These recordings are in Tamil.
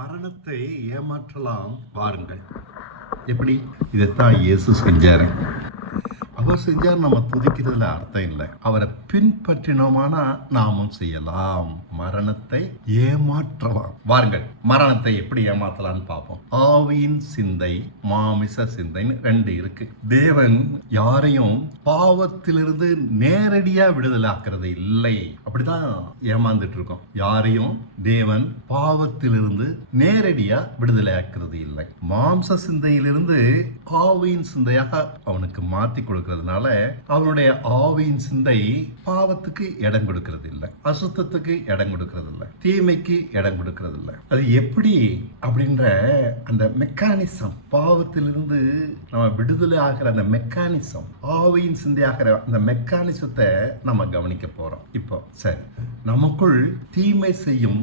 மரணத்தை ஏமாற்றலாம் வாருங்கள். எப்படி? இதைத்தான் இயேசு செஞ்சாரு. அவர் செஞ்சார், நம்ம துதிக்கிறதுல அர்த்தம் இல்லை. அவரை பின்பற்றினோமானா நாமும் செய்யலாம். மரணத்தை ஏமாற்றலாம் வாருங்கள். மரணத்தை எப்படி ஏமாற்றலாம்னு பார்ப்போம். ஆவியின் சிந்தை, மாமிச சிந்தைன்னு ரெண்டு இருக்கு. தேவன் யாரையும் பாவத்திலிருந்து நேரடியா விடுதலை ஆக்குறது இல்லை. அப்படிதான் ஏமாந்துட்டு இருக்கோம். யாரையும் தேவன் பாவத்திலிருந்து நேரடியா விடுதலை ஆக்குறது இல்லை. மாம்ச சிந்தையிலிருந்து ஆவியின் சிந்தையாக அவனுக்கு மாத்தி கொடுக்கறதுனால அவனுடைய ஆவியின் சிந்தை பாவத்துக்கு இடம் கொடுக்கறது இல்லை, அசுத்தத்துக்கு இடம் கொடுக்கறது இல்லை, தீமைக்கு இடம் கொடுக்கறது இல்லை. அது எப்படி அப்படின்ற அந்த மெக்கானிசம், பாவத்திலிருந்து நம்ம விடுதலை ஆகிற அந்த மெக்கானிசம், ஆவியின் சிந்தையாகிற அந்த மெக்கானிசத்தை நம்ம கவனிக்க போறோம். இப்போ சரி, நமக்குள் தீமை செய்யும்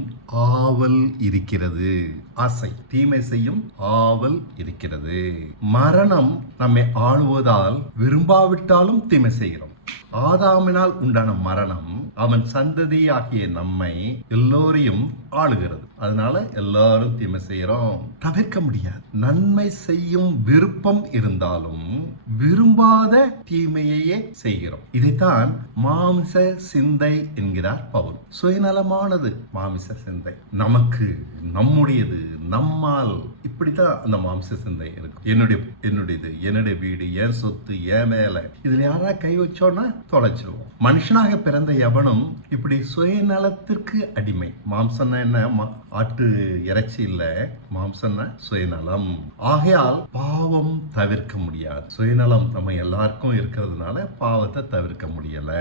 ஆவல் இருக்கிறது. ஆசை, தீமை செய்யும் ஆவல் இருக்கிறது. மரணம் நம்மை ஆளுவதால் விரும்பாவிட்டாலும் தீமை செய்கிறோம். ஆதாமினால் உண்டான மரணம் அவன் சந்ததி ஆகிய நம்மை எல்லோரையும் ஆளுகிறது. அதனால எல்லாரும் தீமை செய்யறோம், தவிர்க்க முடியாது. நன்மை செய்யும் விருப்பம் இருந்தாலும் விரும்பாத தீமையையே செய்கிறோம். இதைத்தான் மாமிச சிந்தை என்கிறார் பவுல். சுயநலமானது மாமிச சிந்தை, நமக்கு, நம்முடையது, நம்மால், இப்படித்தான் அந்த மாமிச சிந்தை இருக்கும். என்னுடையது, என்னுடைய வீடு, என் சொத்து, என் மேல, இதுல யாரா கை வச்சோன்னா தொலைச்சிருவோம். மனுஷனாக பிறந்த எவனும் இப்படி சுயநலத்திற்கு அடிமை. மாம்சம்னா என்ன? ஆட்டு இறைச்சி இல்ல, மாம்சம்னா சுயநலம். ஆகையால் பாவம் தவிர்க்க முடியாது. சுயநலம் நம்ம எல்லாருக்கும் இருக்கிறதுனால பாவத்தை தவிர்க்க முடியல.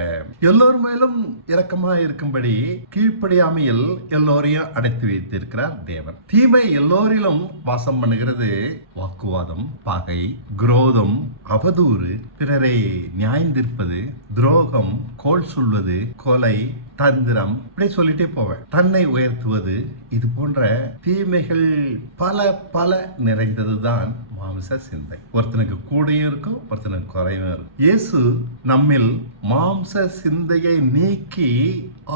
எல்லோரும் மேலும் இரக்கமா இருக்கும்படி கீழ்ப்படியாமையில் எல்லோரையும் அடைத்து வைத்திருக்கிறார் தேவன். தீமை எல்லோரிலும் வாசம் பண்ணுகிறது. வாக்குவாதம், பகை, குரோதம், அவதூறு, பிறரை நியாயந்திருப்பது, துரோகம், கோல் சொல்வது, கொலை, தந்திரம், இப்படி சொல்லிட்டே போவேன். தன்னை உயர்த்துவது, இது போன்ற தீமைகள் பல பல நிறைந்ததுதான் மாம்ச சிந்தை. ஒருத்தனுக்கு கூடையும் இருக்கும், ஒருத்தனுக்கு குறையும் இருக்கும். இயேசு நம்மில் மாம்ச சிந்தையை நீக்கி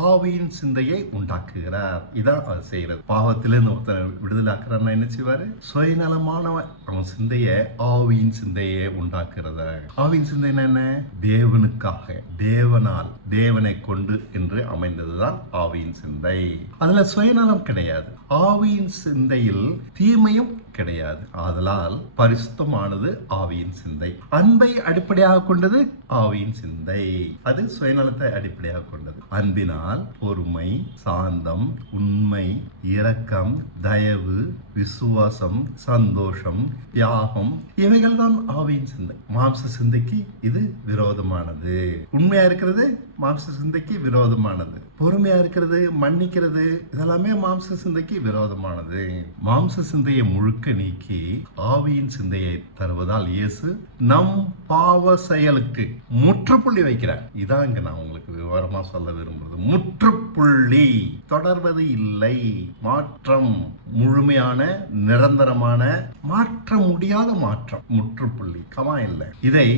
ஆவியின் சிந்தையை உண்டாக்குகிறார். இதான் அவர் செய்யறது. பாவத்திலிருந்து ஒருத்தனை விடுதலை ஆக்குறாருன்னா என்ன செய்வாரு? சுயநலமானவன் அவன் சிந்தைய ஆவியின் சிந்தையை உண்டாக்குறத. ஆவியின் சிந்தை என்ன? தேவனுக்காக, தேவனால், தேவனை கொண்டு என்று அமைந்ததுதான் ஆவியின் சிந்தை. அதுல சுயநலம் கிடையாது. ஆவியின் சிந்தையில் தீமையும் கிடையாது. ஆதலால் பரிசுத்தமானது ஆவியின் சிந்தை. அன்பை அடிப்படையாக கொண்டது ஆவியின் சிந்தை. அது சுயநலத்தை அடிப்படையாக கொண்டது. அன்பினால் பொறுமை, சாந்தம், உண்மை, இரக்கம், தயவு, விசுவாசம், சந்தோஷம், தியாகம், இவைகள் தான் ஆவியின் சிந்தை. மாம்ச சிந்தைக்கு இது விரோதமானது. உண்மையா இருக்கிறது மாம்ச சிந்தைக்கு விரோதமானது. பொறுமையா இருக்கிறது, மன்னிக்கிறது, இதெல்லாமே மாம்ச சிந்தைக்கு விரோதமானது. மாம்ச சிந்தையை முழுக்க நீக்கி ஆவியின் சிந்தையை தருவதால் இயேசு நம் பாவ செயலுக்கு முற்றுப்புள்ளி வைக்கிறார். இதான் இங்க நான் உங்களுக்கு விவரமா சொல்ல விரும்புறது. முற்றுப்புள்ளி, தொடர்வது இல்லை. மாற்றம், முழுமையான, நிரந்தரமான, மாற்ற முடியாத மாற்றம், முற்றுப்புள்ளி, கமா இல்லை. இதை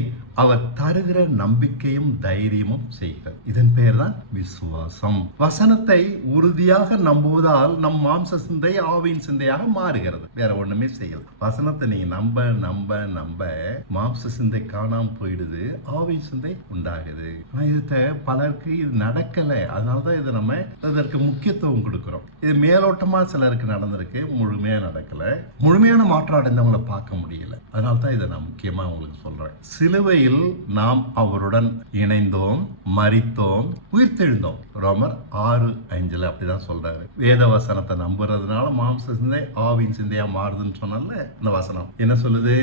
அவர் தருகிற நம்பிக்கையும் தைரியமும் செய்கிறார். இதன் பெயர் தான் விசுவாசம். வசனத்தை உறுதியாக நம்புவதால் நம் மாம்ச சிந்தை ஆவியின் சிந்தையாக மாறுகிறது. வேற ஒண்ணுமே செய்யல. வசனத்தை நீங்க நம்ப நம்ப நம்ப மாம்ச சிந்தை காணாம போயிடுது, ஆவியின் சிந்தை உண்டாகுது. இதை பலருக்கு இது நடக்கல. அதனாலதான் இதை நம்ம இதற்கு முக்கியத்துவம் கொடுக்கிறோம். இது மேலோட்டமா சிலருக்கு நடந்திருக்கு, முழுமையா நடக்கல. முழுமையான மாற்றம் அடைந்தவங்களை பார்க்க முடியல. அதனால்தான் இதை நான் முக்கியமா உங்களுக்கு சொல்றேன். சிலுவை நாம் அவருடன் இணைந்தோம், மரித்தோம், உயிர்த்தெழுந்தோம். ரோமர் 6:5 அப்படிதான் சொல்றாரு. வேத வசனத்தை நம்புறதுனால மாம்ச சிந்தை ஆவியின் சிந்தையா மாறுதுன்னு சொன்னால இந்த வசனம் என்ன சொல்லுது?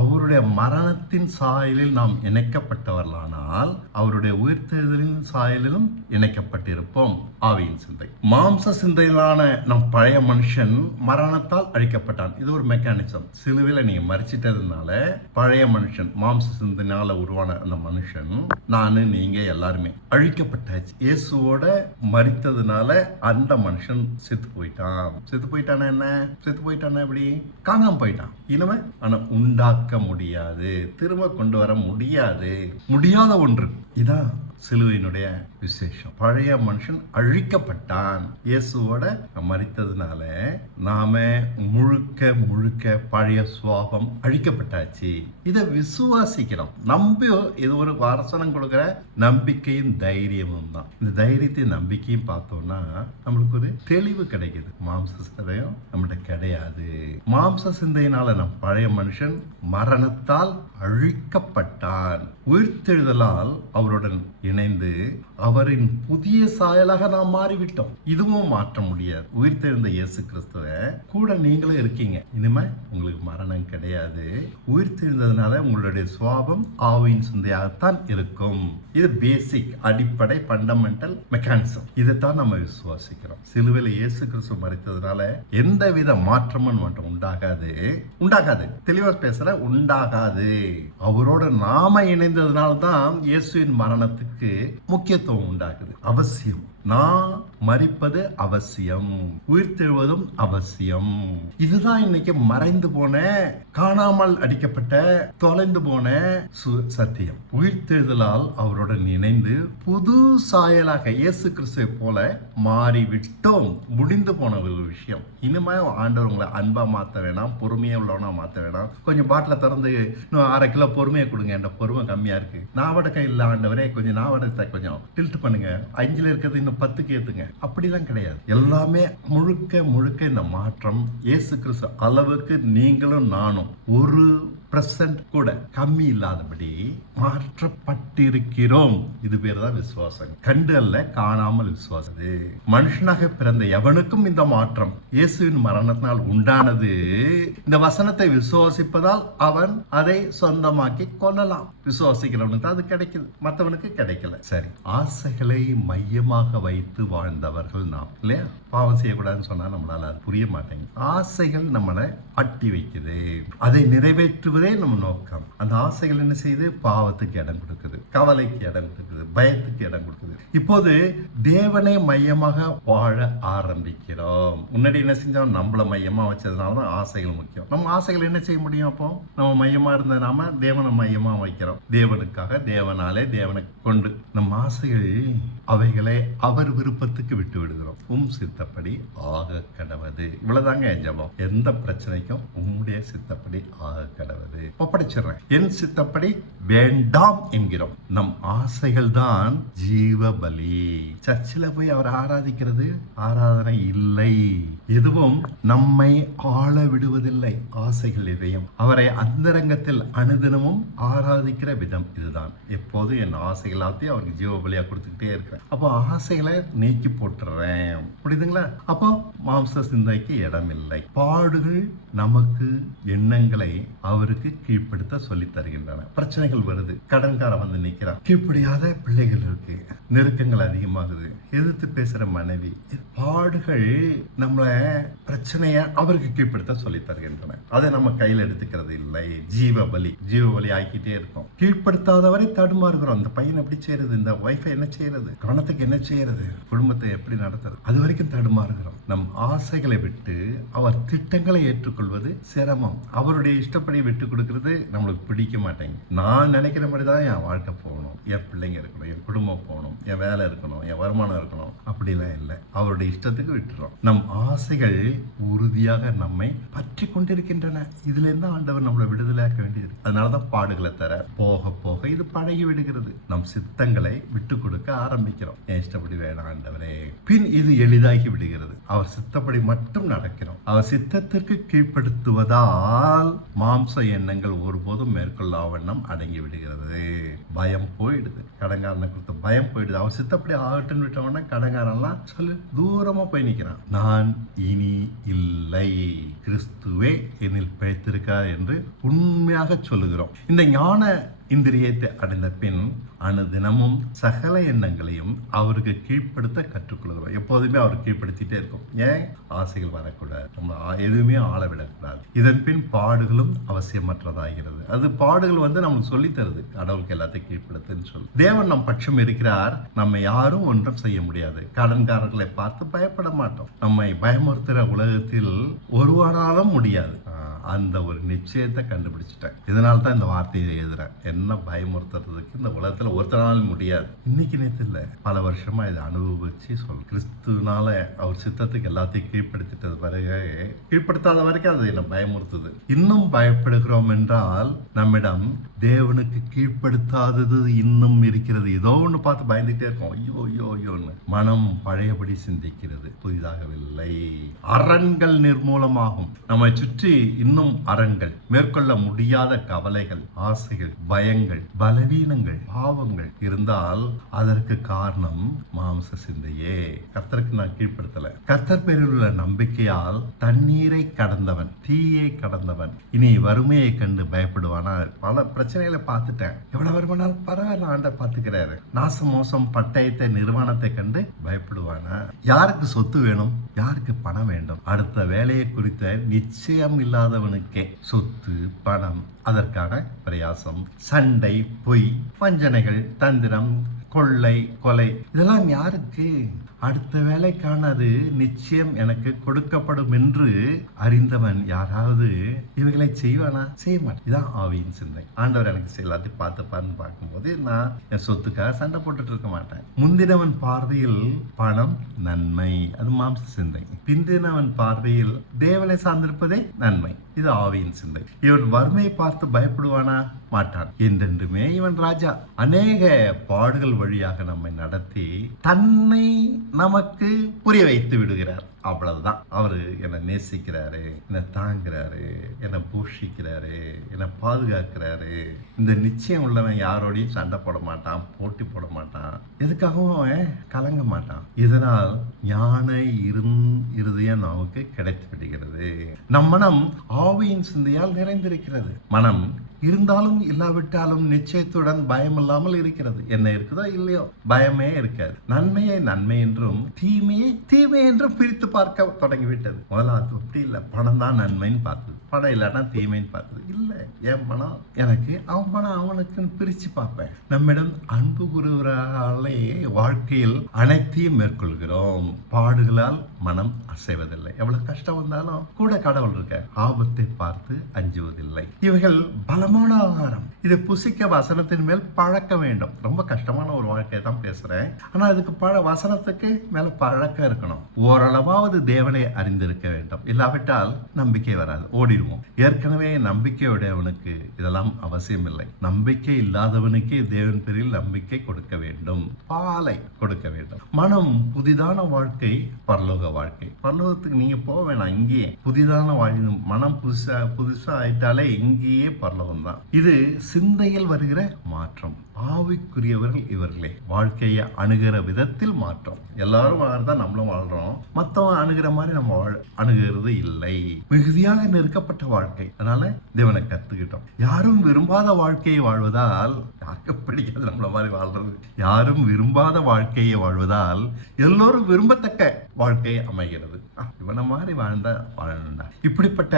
அவருடைய மரணத்தின் சாயலில் நாம் இணைக்கப்பட்டவர்களானால் அவருடைய உயிர்த்தெழுதலின் சாயலிலும் இணைக்கப்பட்டிருப்போம். ஆவியின் சிந்தை. மாம்ச சிந்தையிலான நம் பழைய மனுஷன் மரணத்தால் அழிக்கப்பட்டான். இது ஒரு மெக்கானிசம். சிலுவையில நீங்க மறிச்சிட்டதுனால பழைய மனுஷன், மாம்ச சிந்தையினால உருவான அந்த மனுஷன், நானு, நீங்க எல்லாருமே அழிக்கப்பட்டாச்சு. இயேசுவோட மரித்ததுனால அந்த மனுஷன் செத்து போயிட்டான். செத்து போயிட்டானா என்ன? செத்து போயிட்டானா எப்படி? காணாம போயிட்டான். இனிமே ஆனா உண்டாக்க முடியாது, திரும்ப கொண்டு வர முடியாது. முடியாத ஒன்று. இதான் சிலுவையினுடைய விசேஷம். பழைய மனுஷன் அழிக்கப்பட்டான். இயேசுவோட மரித்ததுனால நாம முழுக்க முழுக்க பழைய சுவாபம் அழிக்கப்பட்டாச்சு. இதை விசுவாசிக்கிறோம். நம்பி இது ஒரு வாரசனம் கொடுக்கிற நம்பிக்கையும் தைரியமும் தான். இந்த தைரியத்தையும் நம்பிக்கையும் பார்த்தோம்னா நம்மளுக்கு ஒரு தெளிவு கிடைக்குது. மாம்ச சிந்தையும் நம்மகிட்ட கிடையாது. மாம்ச சிந்தையினால நம் பழைய மனுஷன் மரணத்தால் அழிக்கப்பட்டான். உயிர்த்தெழுதலால் அவருடன் இணைந்து அவரின் புதிய சாயலாக நாம் மாறிவிட்டோம். இதுவும் மாற்ற முடியாது. உயிர்த்தெழுந்த இயேசு கிறிஸ்துவ கூட நீங்களும் இருக்கீங்க. இனிமே உங்களுக்கு மரணம் கிடையாது. உயிர்த்தெழுந்ததுனால உங்களுடைய சுவாபம் ஆவியின் சிந்தையாகத்தான் இருக்கும். இது பேசிக், அடிப்படை, ஃபண்டமெண்டல் மெக்கானிசம். இதைத்தான் நம்ம விசுவாசிக்கிறோம். சிலுவையில் இயேசு கிறிஸ்து மரித்ததுனால எந்தவித மாற்றமும் மட்டும் உண்டாகாது. தெளிவா பேசுற, உண்டாகாது. அவரோட நாம இணைந்ததுனால தான் இயேசுவின் மரணத்துக்கு முக்கியத்துவம் உண்டாகுது. அவசியம். நான் மரிப்பது அவசியம், உயிர்த்தெழுவதும் அவசியம். இதுதான் இன்னைக்கு மறைந்து போன, காணாமல் அடிக்கப்பட்ட, தொலைந்து போன சத்தியம். உயிர்த்தெழுதலால் அவருடன் இணைந்து புது சாயலாக இயேசு கிறிஸ்துவை போல மாறிவிட்டோம். முடிந்து போன ஒரு விஷயம். இனிமே ஆண்டவர் உங்களை அன்பா மாற்ற வேணாம், பொறுமையா உள்ளவனா மாற்ற வேணாம். கொஞ்சம் பாட்டில திறந்து இன்னும் 1/2 கிலோ பொறுமையை கொடுங்க, என் பொறுமை கம்மியா இருக்கு, நாவடக்கம் இல்லை ஆண்டவரே, கொஞ்சம் நாவடத்தை கொஞ்சம் டில்ட் பண்ணுங்க, 5ல் இருக்கிறது இன்னும் 10க்கு ஏத்துங்க. அப்படிலாம் கிடையாது. எல்லாமே முழுக்க இந்த மாற்றம் இயேசு கிறிஸ்து அளவுக்கு நீங்களும் நானும் 1% கூட கம்மி இல்லாதபடி மாற்றப்பட்டிருக்கிறோம். இது பேர் தான் விசுவாசம். கண்டு அல்ல, காணாமல் விசுவாசது. மனுஷனாக பிறந்த எவனுக்கும் இந்த மாற்றம் இயேசுவின் மரணத்தினால் உண்டானது. இந்த வசனத்தை விசுவாசிப்பதால் அவன் அதை சொந்தமாக்கி கொள்ளலாம். விசுவாசிக்கிறவனுக்கு அது கிடைக்குது, மற்றவனுக்கு கிடைக்கல. சரி, ஆசைகளை மையமாக வைத்து வாழ்ந்தவர்கள் நாம் இல்லையா? பாவம் செய்யக்கூடாதுன்னு சொன்னா நம்மளால அது புரிய மாட்டேங்குது. ஆசைகள் நம்மளை அட்டி வைக்குது. அதை நிறைவேற்றுவதே நம்ம நோக்கம். அந்த ஆசைகள் என்ன செய்யுது? பாவத்துக்கு இடம் கொடுக்குது, கவலைக்கு இடம் கொடுக்குது, பயத்துக்கு இடம் கொடுக்குது. இப்போது தேவனை மையமாக வாழ ஆரம்பிக்கிறோம். முன்னாடி என்ன செஞ்சோம்? நம்மளை மையமா வச்சதுனால தான் ஆசைகள் முக்கியம். நம்ம ஆசைகள் என்ன செய்ய முடியும்? அப்போ நம்ம மையமா இருந்த நாம தேவனை மையமா வைக்கிறோம். தேவனுக்காக, தேவனாலே, தேவனை கொண்டு நம்ம ஆசைகள் அவைகளை அவர் விருப்பத்துக்கு விட்டு விடுகிறோம். சித்தப்படி ஆக கடவது. இவ்வளவுதாங்க என் ஜெபம். எந்த பிரச்சனைக்கும் உம்முடைய சித்தப்படி ஆக கடவது ஒப்படைச்சிடுறேன். என் சித்தப்படி வேண்டாம் என்கிறோம். நம் ஆசைகள் தான் ஜீவ பலி. சர்ச்சில் போய் அவர் ஆராதிக்கிறது ஆராதனை இல்லை. எதுவும் நம்மை ஆள விடுவதில்லை. ஆசைகள் இதையும் அவரை அந்தரங்கத்தில் அனுதினமும் ஆராதிக்கிற விதம் இதுதான். எப்போது என் ஆசைகள் எல்லாத்தையும் அவருக்கு ஜீவ பலியா கொடுத்துக்கிட்டே இருக்கிறேன். அப்போ ஆசைகளை நீக்கி போட்டுறேன். புரியுதுங்களா? அப்போ மாம்ச சிந்தைக்கு இடம் இல்லை. பாடுகள் நமக்கு எண்ணங்களை அவருக்கு கீழ்ப்படுத்த சொல்லி தருகின்றன. பிரச்சனைகள் வருது, கடன்காரன் வந்து நிற்கிறான், கீழ்ப்படியாத பிள்ளைகள் இருக்கு, நெருக்கங்கள் அதிகமாகுது, எதிர்த்து பேசுற மனைவி. பாடுகள் நம்மள பிரச்சனைய அவருக்கு கீழ்ப்படுத்த சொல்லி தருகின்றன. அதை நம்ம கையில் எடுத்துக்கிறது இல்லை. ஜீவ பலி ஆக்கிட்டே இருக்கோம். கீழ்ப்படுத்தாதவரை தடுமாறுகிறோம். அந்த பையன் எப்படி செய்யறது, இந்த ஒய்ஃபை என்ன செய்யறது, கணத்துக்கு என்ன செய்யறது, குடும்பத்தை எப்படி நடத்துறது, அது வரைக்கும் தடுமாறுகிறோம். நம் ஆசைகளை விட்டு அவர் திட்டங்களை ஏற்றுக்கொள்வது சிரமம். அவருடைய இஷ்டப்படி விட்டு கொடுக்கறது நம்மளுக்கு பிடிக்க மாட்டேங்குது. நான் நினைக்கிற மாதிரி தான் என் வாழ்க்கை போகணும், என் பிள்ளைங்க இருக்கணும், என் குடும்பம் போகணும், என் வேலை இருக்கணும், என் வருமானம் இருக்கணும், அப்படிலாம் இல்லை. அவருடைய இஷ்டத்துக்கு விட்டுறோம். நம் ஆசைகள் உறுதியாக நம்மை பற்றி கொண்டிருக்கின்றன. இதுல இருந்து ஆண்டவர் நம்மளை விடுதலையாக்க வேண்டியது. அதனாலதான் பாடுகளை தர போக போக இது பழகி விடுகிறது. நம் சித்தங்களை விட்டு கொடுக்க ஆரம்பிக்கிறோம். என் இஷ்டப்படி வேணாம் ஆண்டவரே. பின் இது எளிதாகி விடுகிறது. அவர் சித்தப்படி மட்டும் நடக்கிறோம். அவர் சித்தத்திற்கு கீழ்ப்படுத்துவதால் மாம்ச எண்ணங்கள் ஒருபோதும் மேற்கொள்ளா வண்ணம் அடங்கி விடுகிறது. பயம் போயிடுது. கடங்காரனை கொடுத்த பயம் போயிடுது. அவர் சித்தப்படி ஆகட்டுன்னு விட்டவொடனே கடங்காரன்லாம் சொல்லு தூரமா போய் நிற்கிறான். நான் இனி இல்லை, கிறிஸ்துவே என்னில் பிழைத்திருக்கார் என்று உண்மையாக சொல்லுகிறோம். இந்த ஞான இந்திரியத்தை அடைந்த பின் அனுதினமும் சகல எண்ணங்களையும் அவருக்கு கீழ்ப்படுத்த கற்றுக்கொள்கிறோம். எப்போதுமே அவர் கீழ்ப்படுத்திட்டே இருக்கும். ஏன்? ஆசைகள் வரக்கூடாது, நம்ம எதுவுமே ஆள விடக்கூடாது. இதன் பின் பாடுகளும் அவசியமற்றதாகிறது. அது பாடுகள் வந்து நமக்கு சொல்லி தருது, கடவுளுக்கு எல்லாத்தையும் கீழ்ப்படுத்துன்னு சொல்லி. தேவன் நம் பட்சம் இருக்கிறார். நம்ம யாரும் ஒன்றும் செய்ய முடியாது. கடன்காரர்களை பார்த்து பயப்பட மாட்டோம். நம்மை பயமுறுத்துகிற உலகத்தில் ஒருவராலும் முடியாது. அந்த ஒரு நிச்சயத்தை கண்டுபிடிச்சிட்டேன். இதனால தான் இந்த வார்த்தையை எழுதுறேன். என்ன பயமுறுத்துறதுக்கு இந்த உலகத்துல ஒருத்தனாலும் முடியாது. இன்னைக்கு நேற்று இல்லை, பல வருஷமா இதை அனுபவிச்சு சொல்றேன். கிறிஸ்துவனால அவர் சித்தத்துக்கு எல்லாத்தையும் கீழ்ப்படுத்திட்டது பிறகு கீழ்ப்படுத்தாத வரைக்கும் அது என்ன பயமுறுத்துது. இன்னும் பயப்படுகிறோம் என்றால் நம்மிடம் தேவனுக்கு கீழ்ப்படுத்தாதது இன்னும் இருக்கிறது. ஏதோ ஒன்று பார்த்து பயந்துட்டே இருக்கோம். ஐயோ ஐயோ ஐயோன்னு மனம் பழையபடி சிந்திக்கிறது, புதிதாகவில்லை. அரண்கள் நிர்மூலமாகும். நம்மை சுற்றி இன்னும் அரண்கள், மேற்கொள்ள முடியாத கவலைகள், ஆசைகள், பயங்கள், பலவீனங்கள், பாவங்கள் இருந்தால் அதற்கு காரணம் மாம்ச சிந்தையே. கர்த்தருக்கு நான் கீழ்ப்படுத்தல. கர்த்தர் பேரில் உள்ள நம்பிக்கையால் தண்ணீரை கடந்தவன், தீயை கடந்தவன் இனி வறுமையை கண்டு பயப்படுவானா? பல பிரச்சனைகளை பார்த்துட்டேன், எவ்வளவு வருமானாலும் பரவாயில்ல, ஆண்டவர் பார்த்துக்கிறாரு. நாசம் மோசம் பட்டயத்தை நிர்வாணத்தை கண்டு பயப்படுவானா? யாருக்கு சொத்து வேணும், யாருக்கு பணம் வேண்டும்? அடுத்த வேலையை குறித்த நிச்சயம் இல்லாதவனுக்கே சொத்து, பணம், அதற்கான பிரயாசம், சண்டை, பொய், வஞ்சனைகள், தந்திரம், கொள்ளை, கொலை, இதெல்லாம் யாருக்கு? அடுத்த வேலைக்கான அது நிச்சயம் எனக்கு கொடுக்கப்படும் என்று அறிந்தவன் யாராவது இவைகளை செய்வானா? செய்ய மாட்டேன். இதான் ஆவியின் சிந்தை. ஆண்டவர் எனக்கு எல்லாத்தையும் பார்த்துப்பான்னு பார்க்கும்போது நான் என் சொத்துக்காக சண்டை போட்டுட்டு இருக்க மாட்டேன். முந்தினவன் பார்வையில் பணம் நன்மை, அது மாம்ச சிந்தை. பிந்தினவன் பார்வையில் தேவனை சார்ந்திருப்பதே நன்மை, இது ஆவியின் சிந்தை. இவன் வறுமையை பார்த்து பயப்படுவானா? மாட்டான். என்றென்றுமே இவன் ராஜா. அநேக பாடுகள் வழியாக நம்மை நடத்தி தன்னை நமக்கு புரிய வைத்து விடுகிறார். அவ்வளவுதான். அவரு என்னை நேசிக்கிறாரு, என்னை தாங்குறாரு, என்னை பூஷிக்கிறாரு, என்னை பாதுகாக்கிறாரு. இந்த நிச்சயம் உள்ளவன் யாரோடையும் சண்டை போட மாட்டான், போட்டி போட மாட்டான், எதுக்காகவும் அவன் கலங்க மாட்டான். இதனால் ஞான இருதயம் நமக்கு கிடைத்து விடுகிறது. நம் மனம் ஆவியின் சிந்தையால் நிறைந்திருக்கிறது. மனம் இருந்தாலும் இல்லாவிட்டாலும் நிச்சயத்துடன் பயம் இல்லாமல் இருக்கிறது. என்ன இருக்குதோ இல்லையோ பயமே இருக்காது. நன்மையை நன்மை என்றும் தீமையை தீமை என்றும் பிரித்து பார்க்க தொடங்கிவிட்டது. முதல்ல அது அப்படி இல்லை. பணம் தான் நன்மைன்னு பார்த்தது, பணம் இல்லைன்னா தீமைன்னு பார்த்தது இல்லை. என் பணம் எனக்கு, அவன் பணம் அவனுக்குன்னு பிரிச்சு பார்ப்பேன். நம்மிடம் அன்பு கூறுவராலே வாழ்க்கையில் அனைத்தையும் மேற்கொள்கிறோம். பாடுகளால் மனம் அசைவதில்லை. எவ்வளவு கஷ்டம் வந்தாலும் கூட கடவுள் இருக்க. ஆபத்தை பார்த்து அஞ்சுவதில்லை. இவைகள் பலமான ஆகாரம். இதை புசிக்க வசனத்தின் மேல் பழக்க வேண்டும். ரொம்ப கஷ்டமான ஒரு வாழ்க்கையை தான் பேசுறேன். ஆனா அதுக்கு வசனத்துக்கு மேல பழக்கம் இருக்கணும். ஓரளவாவது தேவனை அறிந்திருக்க வேண்டும். இல்லாவிட்டால் நம்பிக்கை வராது, ஓடிடுவோம். ஏற்கனவே நம்பிக்கையுடையவனுக்கு இதெல்லாம் அவசியம் இல்லை. நம்பிக்கை இல்லாதவனுக்கே தேவன் பேரில் நம்பிக்கை கொடுக்க வேண்டும், பாலை கொடுக்க வேண்டும். மனம் புதிதான வாழ்க்கை பரலோக வாழ்க்கை. பரலோகத்துக்கு நீங்க போக வேணாம், இங்கேயே புதிதான வாழ்க்கை. மனம் புதுசா ஆயிட்டாலே இங்கேயே பரலோகம் தான். இது சிந்தையில் வருகிற மாற்றம். ஆவிக்குரியவர்கள் இவர்களே. வாழ்க்கையை அணுகிற விதத்தில் மாற்றம். எல்லாரும் வாழ்றதா நம்மளும் வாழ்றோம், மற்றவன் அணுகிற மாதிரி நம்ம அணுகிறது இல்லை. மிகுதியாக நெருக்கப்பட்ட வாழ்க்கை. அதனால தேவனை கத்துக்கிட்டோம். யாரும் விரும்பாத வாழ்க்கையை வாழ்வதால், யாருக்கு பிடிக்காது நம்மள மாதிரி வாழ்றது? யாரும் விரும்பாத வாழ்க்கையை வாழ்வதால் எல்லோரும் விரும்பத்தக்க வாழ்க்கை அமைகிறது. இவனை மாதிரி வாழ்ந்தா வாழணும்டா. இப்படிப்பட்ட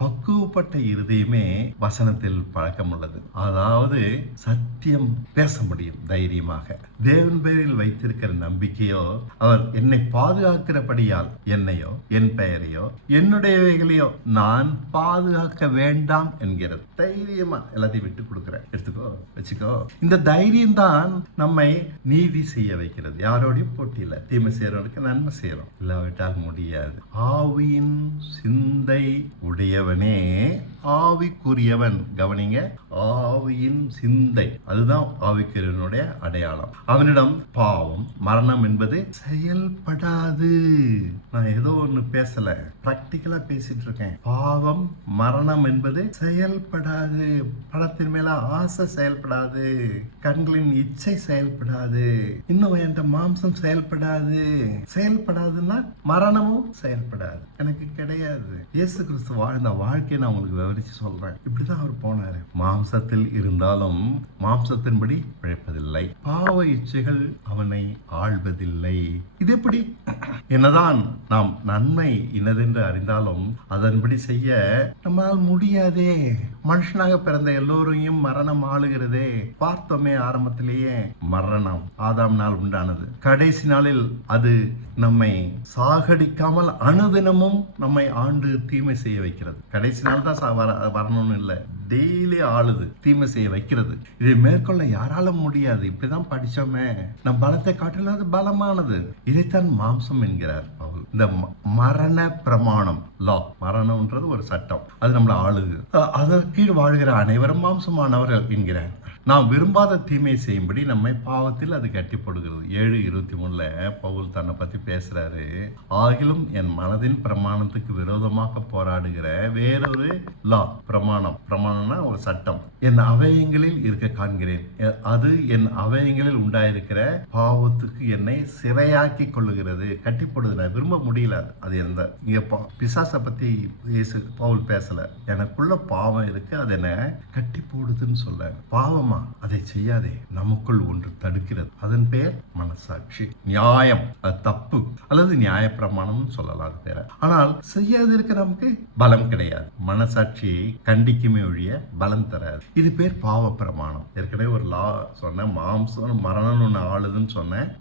பக்குவப்பட்ட இருதயமே வசனத்தில் பழக்கம் உள்ளது. அதாவது சத்தியம் பேச முடியும் தைரியமாக. தேவன் பேரில் வைத்திருக்கிற நம்பிக்கையோ, அவர் என்னை பாதுகாக்கிறபடியால் என்னையோ, என் பெயரையோ, என்னுடையவைகளையோ நான் பாதுகாக்க வேண்டாம் என்கிறது. தைரியமா எல்லாத்தையும் விட்டு கொடுக்குறேன், எடுத்துக்கோ, வச்சுக்கோ. இந்த தைரியம் தான் நம்மை நீதி செய்ய வைக்கிறது. யாரோடையும் போட்டி இல்லை. தீமை செய்யறவனுக்கு நன்மை செய்யறோம், இல்லாவிட்டால் முடியாது. ஆவியின் சிந்தை உடையவனே ஆவிக்குரியவன். கவனிங்க, ஆவியின் சிந்தை, அதுதான் ஆவிக்குரியவனுடைய அடையாளம். அவனிடம் பாவம் மரணம் என்பது செயல்படாது. நான் ஏதோ ஒண்ணு பேசல, பிராக்டிக்கலா பேசிட்டு இருக்கேன். பாவம் மரணம் என்பது செயல்படாது. பணத்தின் மேல ஆசை செயல்படாது, கண்களின் இச்சை செயல்படாது, இன்னும் என் மாம்சம் செயல்படாது. செயல்படாதுன்னா மரணமும் செயல்படாது. எனக்கு கிடையாது. இயேசு கிறிஸ்து வாழ்ந்த வாழ்க்கையை நான் உங்களுக்கு விவரிச்சு சொல்றேன். இப்படிதான் அவர் போனாரு. மாம்ச மாம்சத்தில் இருந்தாலும் மாம்சத்தின்படி பிழைப்பதில்லை, பாவ இச்சைகள் அவனை ஆள்வதில்லை. இது எப்படி? என்னதான் நாம் நன்மை இன்னதென்று அறிந்தாலும் அதன்படி செய்ய நம்மால் முடியாதே. மனுஷனாக பிறந்த எல்லோரையும் மரணம் ஆளுகிறதே. பார்த்தோமே, ஆரம்பத்திலேயே மரணம் ஆதாம் நாள் உண்டானது. கடைசி நாளில் அது நம்மை சாகடிக்காமல் அனுதினமும் நம்மை ஆண்டு தீமை செய்ய வைக்கிறது. கடைசி நாள் தான் வரணும்னு இல்லை, டெய்லி ஆளுது, தீமை செய்ய வைக்கிறது. இதை மேற்கொள்ள யாரால முடியாது. இப்படிதான் படிச்சோமே, நம் பலத்தை காட்டிலும் அது பலமானது. இதைத்தான் மாம்சம் என்கிறார் பவுல். இந்த மரண பிரமாணம், லா, மரணம்ன்றது ஒரு சட்டம், அது நம்மளை ஆளுது. அதற்கு கீழ் வாழ்கிற அனைவரும் மாம்சமானவர்கள் என்கிறார். நாம் விரும்பாத தீமையை செய்யும்படி நம்மை பாவத்தில் அது கட்டி போடுகிறது. 7:23 பவுல் தன்னை பத்தி பேசுறாரு. ஆகிலும் என் மனதின் பிரமாணத்துக்கு விரோதமாக போராடுகிற வேறொரு லா, பிரமாணம்னா ஒரு சட்டம், என் அவயங்களில் இருக்க காண்கிறேன். அது என் அவயங்களில் உண்டாயிருக்கிற பாவத்துக்கு என்னை சிறையாக்கி கொள்ளுகிறது. கட்டி போடுது, விரும்ப முடியல. அது எந்த இங்க பிசாசை பத்தி பவுல் பேசல. எனக்குள்ள பாவம் இருக்கு, அது என்ன கட்டி போடுதுன்னு சொல்ல. பாவமா அதை செய்யாதே, நமக்குள் ஒன்று தடுக்கிறது. அதன் பெயர் மனசாட்சி. நியாயம், அது தப்பு அல்லது நியாய பிரமாணம் சொல்லலாம் அது பேர. ஆனால் செய்யாது இருக்க நமக்கு பலம் கிடையாது. மனசாட்சியை கண்டிக்குமே ஒழிய பலம் தராது. இது பேர் பாவ பிரமாணம். ஏற்கனவே ஒரு லா சொன்ன, மாம்சம் மரணம் ஒன்று ஆளுதுன்னு சொன்னேன்.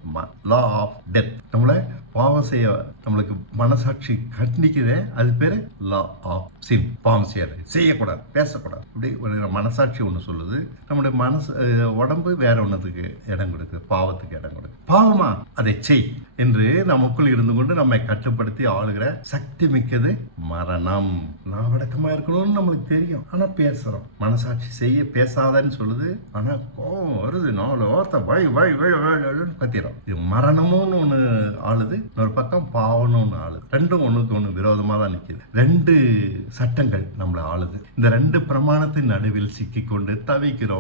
Law of death. நம்மளை பாவம் செய்ய நம்மளுக்கு மனசாட்சி கண்டிக்குதே, அது பேரு லா ஆஃப் சின். பாவம் செய்யக்கூடாது, பேசக்கூடாது. இப்படி ஒரு மனசாட்சி ஒன்று சொல்லுது. நம்முடைய மனசு உடம்பு வேற ஒன்றதுக்கு இடம் கொடுக்குது, பாவத்துக்கு இடம் கொடுக்குது. பாவமா அதை செய் என்று நமக்குள் இருந்து கொண்டு நம்மை கட்டுப்படுத்தி ஆளுகிற சக்தி மிக்கது மரணம். நான் அடக்கமா இருக்கணும்னு நம்மளுக்கு தெரியும், ஆனா பேசுறோம். மனசாட்சி செய்ய பேசாதன்னு சொல்லுது, ஆனா கோவம் வருது, 4 வார்த்தை கத்திரும். இது மரணமும் ஒண்ணு ஆளுது, ஒரு பக்கம் பாவம்னு ஒண்ணு ஆளுது. ரெண்டும் ஒண்ணுக்கு ஒண்ணு விரோதமா தான் நிக்குது. 2 சட்டங்கள் நம்மளை ஆளுது. இந்த 2 பிரமாணத்தின் நடுவில் சிக்கிக்கொண்டு தவிக்கிறோம்.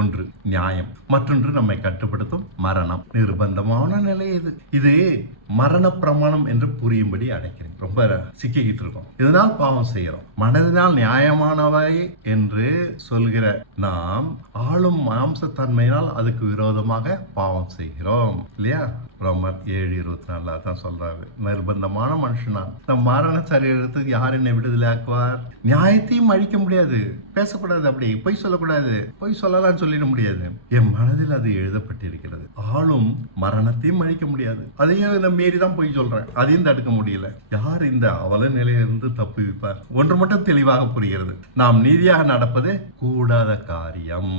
ஒன்று நியாயம், மற்றொன்று நம்மை கட்டுப்படுத்தும் மரணம். நிர்பந்தமான நிலை இது மரண பிரமாணம் என்று புரியும்படி அடைக்கிறேன். ரொம்ப சிக்கிக்கிட்டு இருக்கோம். இதனால் பாவம் செய்யறோம். மனதினால் நியாயமானவை என்று சொல்கிற நாம் ஆளும் மாம்சத்தன்மையினால் அதுக்கு விரோதமாக பாவம் செய்கிறோம் இல்லையா? ரோமர் 7:24 தான் சொல்றாரு. நிர்பந்தமான மனுஷனா நம் மரண சரீரத்துக்கு யார் என்னை விடுதலை ஆக்குவார்? நியாயத்தையும் அழிக்க முடியாது, பேசக்கூடாது, அப்படி பொய் சொல்லக்கூடாது, பொய் சொல்லலாம் சொல்லிட முடியாது. என் மனதில் அது எழுதப்பட்டிருக்கிறது. ஆளும் மரணத்தையும் அழிக்க முடியாது, அதையும் மீறி தான் பொய் சொல்றேன், அதையும் தடுக்க முடியல. யார் இந்த அவல நிலையிலிருந்து தப்புவிப்பார்? ஒன்று மட்டும் தெளிவாக புரிகிறது, நாம் நீதியாக நடப்பது கூடாத காரியம்.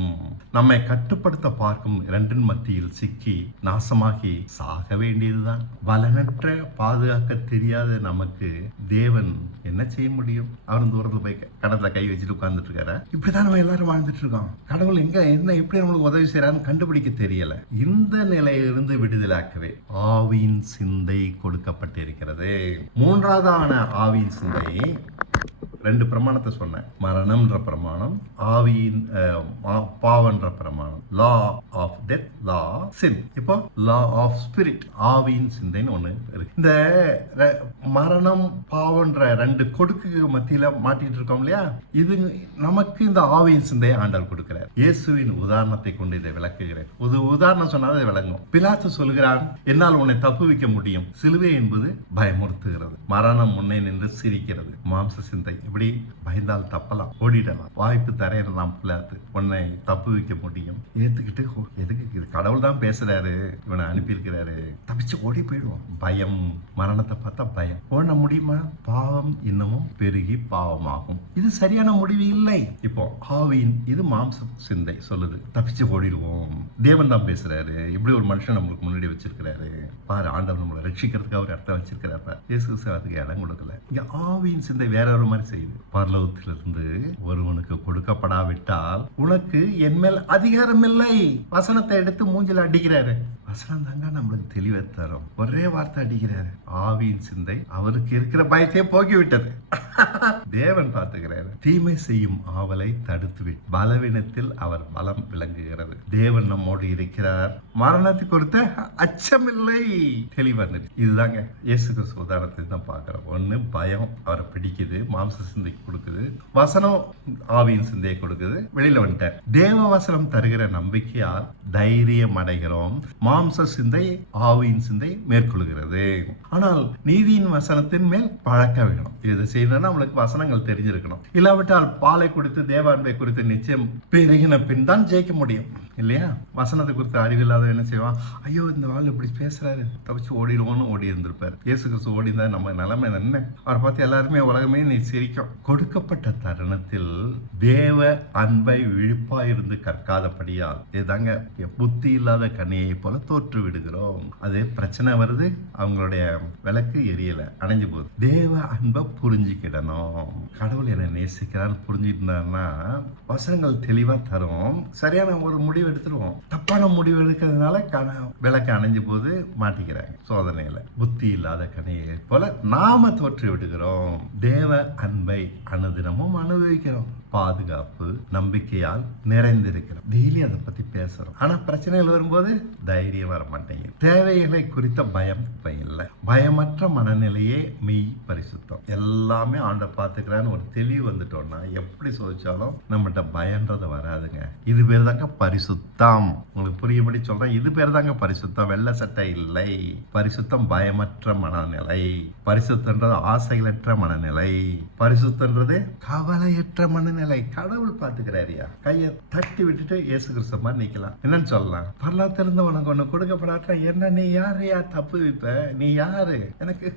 நம்மை கட்டுப்படுத்த பார்க்கும் 2 மத்தியில் சிக்கி நாசமாகி சாக வேண்டியதுதான். பலனற்ற பாதுகாக்க தெரியாத நமக்கு தேவன் என்ன செய்ய முடியும்? அவன் தூரத்துல போய் கடத்துல கை வச்சுட்டு உட்கார்ந்துட்டு இருக்காரு. இப்படிதான் நம்ம எல்லாரும் வாழ்ந்துட்டு இருக்கோம். கடவுள் எங்க என்ன எப்படி நம்மளுக்கு உதவி செய்யறான்னு கண்டுபிடிக்க தெரியல. இந்த நிலையிலிருந்து விடுதலாக்கவே ஆவியின் சிந்தை கொடுக்கப்பட்டிருக்கிறது. 3ஆவதான ஆவியின் சிந்தை 2 பிரமாணத்தை சொன்னேன். மரணம்ன்ற பிரமாணம், ஆவியின் பாவன்ற பிரமாணம். லா ஆஃப் டெத், லா சின். இப்போ லா ஆஃப் ஸ்பிரிட், ஆவியின் சிந்தைன்னு ஒண்ணு இருக்கு. இந்த மரணம் பாவன்ற 2 கொடுக்கு மத்தியில மாட்டிட்டு இருக்கோம் இல்லையா? இது நமக்கு இந்த ஆவியின் சிந்தையை ஆண்டவர் கொடுக்கிறார். இயேசுவின் உதாரணத்தை கொண்டு இதை விளக்குகிறேன். ஒரு உதாரணம் சொன்னால் அதை விளங்கும். பிலாத்து சொல்கிறான், என்னால் உன்னை தப்புவிக்க முடியும். சிலுவை என்பது பயமுறுத்துகிறது, மரணம் முன்னே நின்று சிரிக்கிறது. மாம்ச சிந்தை இப்படி பயந்தால் தப்பலாம், ஓடிடலாம், வாய்ப்பு தரையிடலாம். பிலாத்து உன்னை தப்பு வைக்க முடியும், ஏத்துக்கிட்டு எதுக்கு? இது கடவுள் தான் பேசுறாரு, இவனை அனுப்பியிருக்கிறாரு, தப்பிச்சு ஓடி போயிடுவோம். பயம், மரணத்தை பார்த்தா பயம். ஓட முடியுமா? பாவம் இன்னமும் பெருகி பாவமாகும். இது சரியான முடிவு இல்லை. இப்போ ஆவியின் இது மாம்ச சிந்தை சொல்லுது, தப்பிச்சு ஓடிடுவோம். தேவன் தான் பேசுறாரு, இப்படி ஒரு மனுஷன் நம்மளுக்கு முன்னாடி வச்சிருக்கிறாரு பாரு. ஆண்டவர் நம்மளை ரட்சிக்கிறதுக்காக ஒரு இடத்த வச்சிருக்கிறாரு. இயேசு அதுக்கு இடம் கொடுக்கல. இங்க ஆவியின் சிந்தை வேற ஒரு மாதிரி செய்யுது. பரலோகத்திலிருந்து ஒருவனுக்கு கொடுக்கப்படாவிட்டால் உனக்கு என் மேல் அதிகாரம் இல்லை. வசனத்தை எடுத்து மூஞ்சில அடிக்கிறாரு. வசனம் தாங்க நம்மளுக்கு தெளிவை தரும். ஒரே வார்த்தை அடிக்கிறாரு, ஆவியின் சிந்தை அவருக்கு இருக்கிற பயத்தையே போக்கிவிட்டது. தேவன் பார்த்துக்கிறாரு. தீமை செய்யும் ஆவலை தடுத்துவிட்டு பலவீனத்தில் அவர் பலம் விளங்குகிறது. தேவன் நம்மோடு இருக்கிறார், மரணத்தை குறித்த அச்சமில்லை. தெளிவாக இதுதாங்க இயேசு கிறிஸ்து உதாரணத்தை தான் பார்க்கிறோம். ஒண்ணு பயம் அவரை பிடிக்குது, மாம்ச சிந்தைக்கு கொடுக்குது. வசனம் ஆவியின் சிந்தையை கொடுக்குது, வெளியில வந்துட்டார். தேவ வசனம் தருகிற நம்பிக்கையால் தைரியம் அடைகிறோம். மாம்ச சிந்தை ஆவியின் சிந்தை மேற்கொள்கிறது. ஆனால் நீதியின் வசனத்தின் மேல் பழக்க வேணும். இதை செய்யணும்னா நம்மளுக்கு வசனங்கள் தெரிஞ்சிருக்கணும். இல்லாவிட்டால் பாலை குறித்து தேவ அன்பை குறித்து நிச்சயம் பெருகின பின் தான் ஜெயிக்க முடியும், இல்லையா? வசனத்தை குறித்து அறிவில்லாத என்ன செய்வான், ஐயோ இந்த ஆள் இப்படி பேசுறாரு, தவிச்சு ஓடிடுவோன்னு ஓடி இருந்திருப்பாரு. இயேசு கிறிஸ்து ஓடி இருந்தா நம்ம நிலைமை என்ன? அவரை பார்த்து எல்லாருமே உலகமே நீ சிரிக்கும். கொடுக்கப்பட்ட தருணத்தில் தேவ அன்பை விழிப்பா இருந்து கற்காதபடியால் இதுதாங்க புத்தி இல்லாத கண்ணியை போல தோற்று விடுகிறோம். அது பிரச்சனை வருது, அவங்களுடைய விளக்கு எரியல, அணைஞ்சு போகுது. தேவ அன்பை புரிஞ்சுக்கிடணும். கடவுள் என்னை நேசிக்கிறான்னு புரிஞ்சுக்கிட்டாருன்னா வசனங்கள் தெளிவா தரும். சரியான ஒரு முடிவு எடுத்துருவோம். தப்பான முடிவு எடுக்கிறதுனால விளக்கு அணைஞ்சு போது மாட்டிக்கிறாங்க சோதனையில. புத்தி இல்லாத கனியை போல நாம தோற்று விடுகிறோம். தேவ அன்பை அனுதினமும் அனுபவிக்கிறோம். பாதுகாப்பு நம்பிக்கையால் நிறைந்திருக்கிறோம். டெய்லி அதை பத்தி பேசுறோம். ஆனா பிரச்சனைகள் வரும்போது தைரியம் வர மாட்டேங்குது. தேவைகளை குறித்த பயம் இப்ப இல்லை. பயமற்ற மனநிலையே மெய் பரிசுத்தம். எல்லாமே ஆண்டவர் பார்த்துக்கிறான்னு ஒரு தெளிவு வந்துட்டோம்னா எப்படி சோதிச்சாலும் நம்மகிட்ட பயன்றது வராதுங்க. இது பேர் தாங்க பரிசுத்தம். உங்களுக்கு புரியும்படி சொல்றேன், இது பேர் தாங்க பரிசுத்தம். வெள்ளை சட்டை இல்லை. பரிசுத்தம் பயமற்ற மனநிலை. பரிசுத்தன்றது ஆசைகளற்ற மனநிலை. பரிசுத்தன்றது கவலையற்ற மனநிலை. கடவுள் பார்த்துக்கிறாரியா. கையை தட்டி விட்டுட்டு இயேசு கிறிஸ்து மாதிரி நிக்கலாம். என்னன்னு சொல்லலாம், பரலோகத்திலிருந்து உனக்கு ஒண்ணு கொடுக்கப்படாட்டா என்ன, நீ யாரையா தப்பு வைப்ப, நீ யாரு, எனக்கு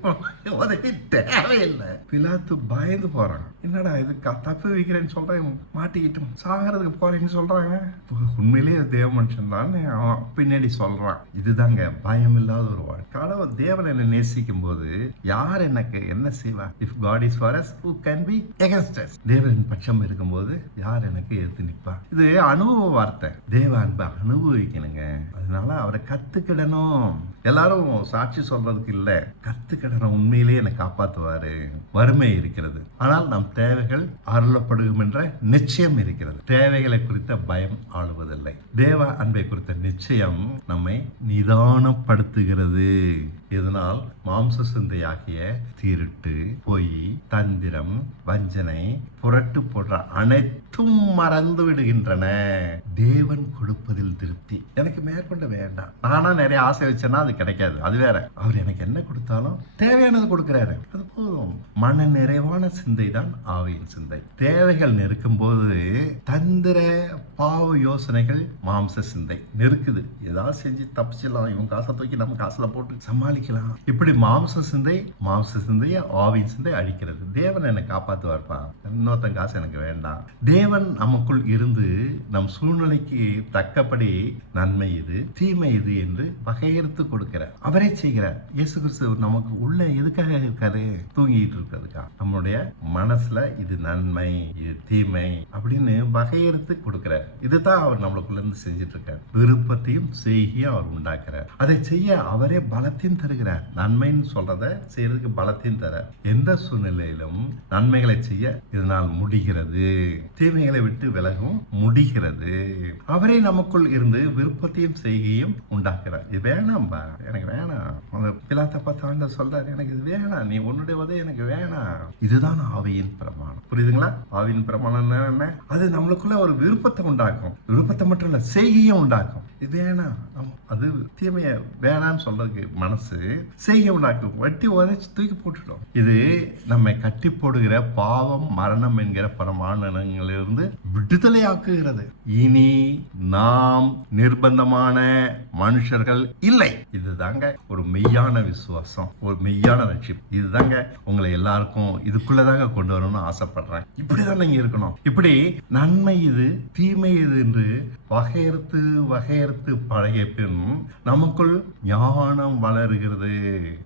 உதவி தேவையில்லை. பிலாத்து பயந்து போறான். என்னடா இது தப்பு வைக்கிறேன்னு சொல்றேன், மாட்டிக்கிட்டு சாகிறதுக்கு போறேன்னு சொல்றாங்க. உண்மையிலேயே தேவ மனுஷன் தான் அவன் பின்னாடி சொல்றான். இதுதாங்க பயம் இல்லாத ஒரு வாழ்க்கை. கடவுள் தேவன் என்னை நேசிக்கும் போது யார் எனக்கு என்ன செய்வா? If God is for us, who can be against us? தேவன் பட்சம் இருக்கும்போது யார் எனக்கு எதிர்த்து நிற்பா? இது அனுபவ வார்த்தை. தேவ அன்பை அனுபவிக்கணுங்க. அதனால அவரை கத்துக்கிடணும். எல்லாரும் சாட்சி சொல்றதுக்கு இல்ல, கத்துக்கிடணும். உண்மையிலேயே என்னை காப்பாற்றுவாரு. வறுமை இருக்கிறது, ஆனால் நம் தேவைகள் அருளப்படும் என்ற நிச்சயம் இருக்கிறது. தேவைகளை குறித்த பயம் ஆளுவதில்லை. தேவ அன்பை குறித்த நிச்சயம் நம்மை நிதானப்படுத்துகிறது. இதனால் மாம்ச சிந்தையாகிய திருட்டு, பொய், தந்திரம், வஞ்சனை, புரட்டு போன்ற அனைத்தும் மறந்து விடுகின்றன. தேவன் கொடுப்பதில் திருப்தி. எனக்கு மேற்கொண்டு வேண்டாம். நானா நிறைய ஆசை வச்சேன்னா அது கிடைக்காது, அது வேற. அவர் எனக்கு என்ன கொடுத்தாலும் தேவையானது கொடுக்கிறாரு, அது போதும். மன நிறைவான சிந்தை தான் ஆவியின் சிந்தை. தேவைகள் நெருக்கும் போது தந்திர பாவ யோசனைகள் மாம்ச சிந்தை நெருக்குது. ஏதாவது செஞ்சு தப்பிச்சிடலாம், இவங்க காசை தூக்கி நம்ம காசுல போட்டு சமாளிக்கலாம். இப்படி மாம்ச சிந்தையை ஆவியின் சிந்தை அழிக்கிறது. தேவன் என்னை காப்பாற்றுவார்ப்பா, இன்னொருத்தன் காசு எனக்கு வேண்டாம். தேவன் நமக்குள் இருந்து நம் சூழ்நிலைக்கு தக்கபடி நன்மை இது, தீமை இது என்று வகையறுத்து கொடுக்கிறார். அவரே செய்கிறார். இயேசு கிறிஸ்து நமக்கு உள்ள எதுக்காக இருக்காரு? தூங்கிட்டு இருக்கிறதுக்கா? நம்மளுடைய மனசுல இது நன்மை, இது தீமை அப்படின்னு வகையறுத்து கொடுக்கிறார். இதுதான் அவர் நம்மளுக்குள்ள இருந்து செஞ்சிட்டு இருக்கார். விருப்பத்தையும் செய்கையும் அவர் உண்டாக்குறார். அதை செய்ய அவரே பலத்தையும் தருகிறார். நன்மைன்னு சொல்றத செய்யறதுக்கு பலத்தையும் தரார். எந்த சூழ்நிலையிலும் நன்மைகளை செய்ய இதனால் முடிகிறது, தீமைகளை விட்டு விலகவும் முடிகிறது. அவரே நமக்குள் இருந்து விருப்பத்தையும் செய்கையும் உண்டாக்குறார். இது வேணாம்பா, எனக்கு வேணாம். பிலாத்தை பார்த்து ஆண்டவர் சொல்றாரு, எனக்கு இது வேணாம், நீ உன்னுடைய உதவி எனக்கு வேணாம். இதுதான் ஆவியின் பிரமாணம். புரியுதுங்களா? ஆவியின் பிரமாணம் என்ன? அது நம்மளுக்குள்ள ஒரு விருப்பத்தை உண்டாக்கும். விருப்பத்தை மட்டும் இல்ல, செய்கையும் உண்டாக்கும். இது வேணாம், அது தீமைய வேணான்னு சொல்றதுக்கு மனசு செய்கை உண்டாக்கும். வட்டி உதச்சி தூக்கி போட்டுடும். இது நம்மை கட்டி போடுகிற பாவம், மரணம் என்கிற பரமானங்களிலிருந்து விடுதலை ஆக்குகிறது. இனி நாம் நிர்பந்தமான மனுஷர்கள் இல்லை. இதுதாங்க ஒரு மெய்யான விசுவாசம், ஒரு மெய்யான ரட்சிப்பு. இதுதாங்க உங்களை எல்லாருக்கும் இதுக்குள்ளதாங்க கொண்டு வரணும்னு ஆசைப்படுறேன். இப்படிதான் நீங்க இருக்கணும். இப்படி நன்மை இது, தீமை இது என்று வகையறுத்து பழகிய பின் நமக்குள் ஞானம் வளருகிறது.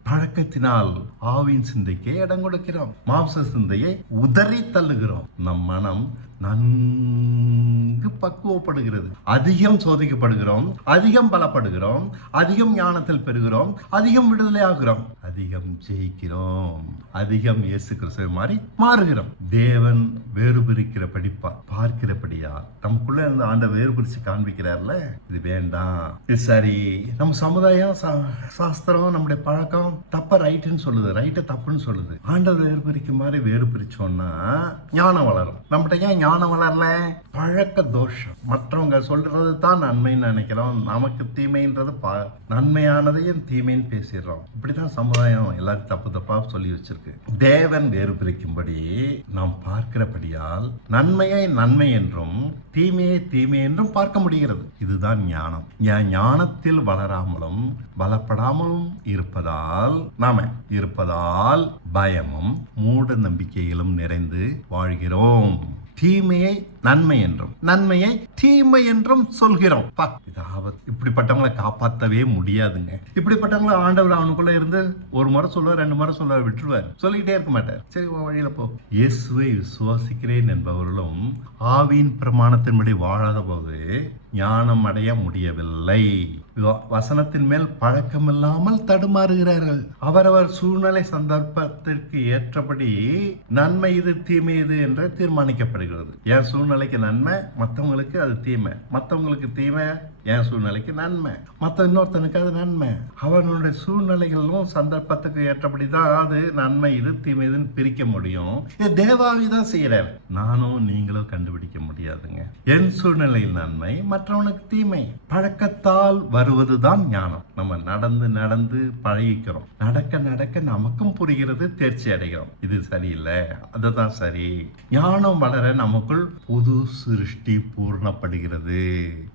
பழக்கத்தினால் ஆவின் சிந்தைக்கே இடம் கொடுக்கிறோம், மாம்ச சிந்தையை உதறி தள்ளுகிறோம். நம் மனம் நன்கு பக்குவப்படுகிறது. அதிகம் சோதிக்கப்படுகிறோம், அதிகம் பலப்படுகிறோம், அதிகம் ஞானத்தில் பெறுகிறோம், அதிகம் விடுதலை ஆகிறோம், அதிகம் ஜெயிக்கிறோம், அதிகம் இயேசு கிறிஸ்துவை மாதிரி மாறுகிறோம். தேவன் வேறு பிரிக்கிற படிப்பா பார்க்கிறபடியா நமக்குள்ள இருந்த ஆண்டவர் வேறு பிரிச்சு காண்பிக்கிறார்ல, இது வேண்டாம், இது சரி. நம்ம சமுதாயம் சாஸ்திரம் நம்முடைய பழக்கம் தப்ப ரைட்டுன்னு சொல்லுது, ரைட்டு தப்புன்னு சொல்லுது. ஆண்டவர் வேறு பிரிக்கும் மாதிரி வேறு பிரிச்சோம்னா ஞானம் வளரும். நம்மகிட்ட ஏன் ஞானம் வளரல? பழக்க தோஷம். மற்றவங்க சொல்றது தான் நன்மைன்னு நினைக்கிறோம், நமக்கு தீமைன்றது நன்மையானதையும் தீமைன்னு பேசிடுறோம். இப்படிதான் சமுதாயம் எல்லாரும் தப்பு தப்பா சொல்லி வச்சிருக்கு. தேவன் வேறு பிரிக்கும்படி நாம் பார்க்கிறபடியால் நன்மையை நன்மை என்றும் தீமையை தீமை என்றும் பார்க்க முடிகிறது. இதுதான் ஞானம். ஞானத்தில் வளராமலும் பலப்படாமலும் இருப்பதால் பயமும் மூட நம்பிக்கையிலும் நிறைந்து வாழ்கிறோம். தீமையை நன்மை என்றும் நன்மையை தீமை என்றும் சொல்கிறோம். இப்படிப்பட்டவங்களை காப்பாற்றவே முடியாதுங்க. இப்படிப்பட்டவங்களை ஆண்டவர் அவனுக்குள்ள இருந்து ஒரு முறை சொல்லுவார், 2 முறை சொல்லுவார், விட்டுருவார், சொல்லிக்கிட்டே இருக்க மாட்டார். சரி வழியில போ. இயேசுவை விசுவாசிக்கிறேன் என்பவர்களும் ஆவியின் பிரமாணத்தின்படி வாழாத போது ஞானம் அடைய முடியவில்லை. வசனத்தின் மேல் பழக்கமில்லாமல் தடுமாறுகிறார்கள். அவரவர் சூழ்நிலை சந்தர்ப்பத்திற்கு ஏற்றபடி நன்மை இது தீமை இது என்று தீர்மானிக்கப்படுகிறது. என் சூழ்நிலைக்கு நன்மை, மற்றவங்களுக்கு அது தீமை, மற்றவங்களுக்கு தீமை என் சூழ்நிலைக்கு நன்மை, மற்ற இன்னொருத்தனுக்கு அது நன்மை. அவனுடைய சூழ்நிலைகளும் சந்தர்ப்பத்துக்கு ஏற்றபடிதான் அது நன்மை இது தீமை இதுன்னு பிரிக்க முடியும். இது தேவாவிதான் செய்யறார். நானும் நீங்களும் கண்டுபிடிக்க முடியாதுங்க. என் சூழ்நிலையில் நன்மை, மற்றவனுக்கு தீமை. பழக்கத்தால் வருவதுதான் ஞானம். நம்ம நடந்து நடந்து பழகிக்கிறோம், நடக்க நடக்க நமக்கும் புரிகிறது, தேர்ச்சி அடைகிறோம். இது சரியில்லை, அதுதான் சரி. ஞானம் வளர நமக்குள் புது சிருஷ்டி பூர்ணப்படுகிறது.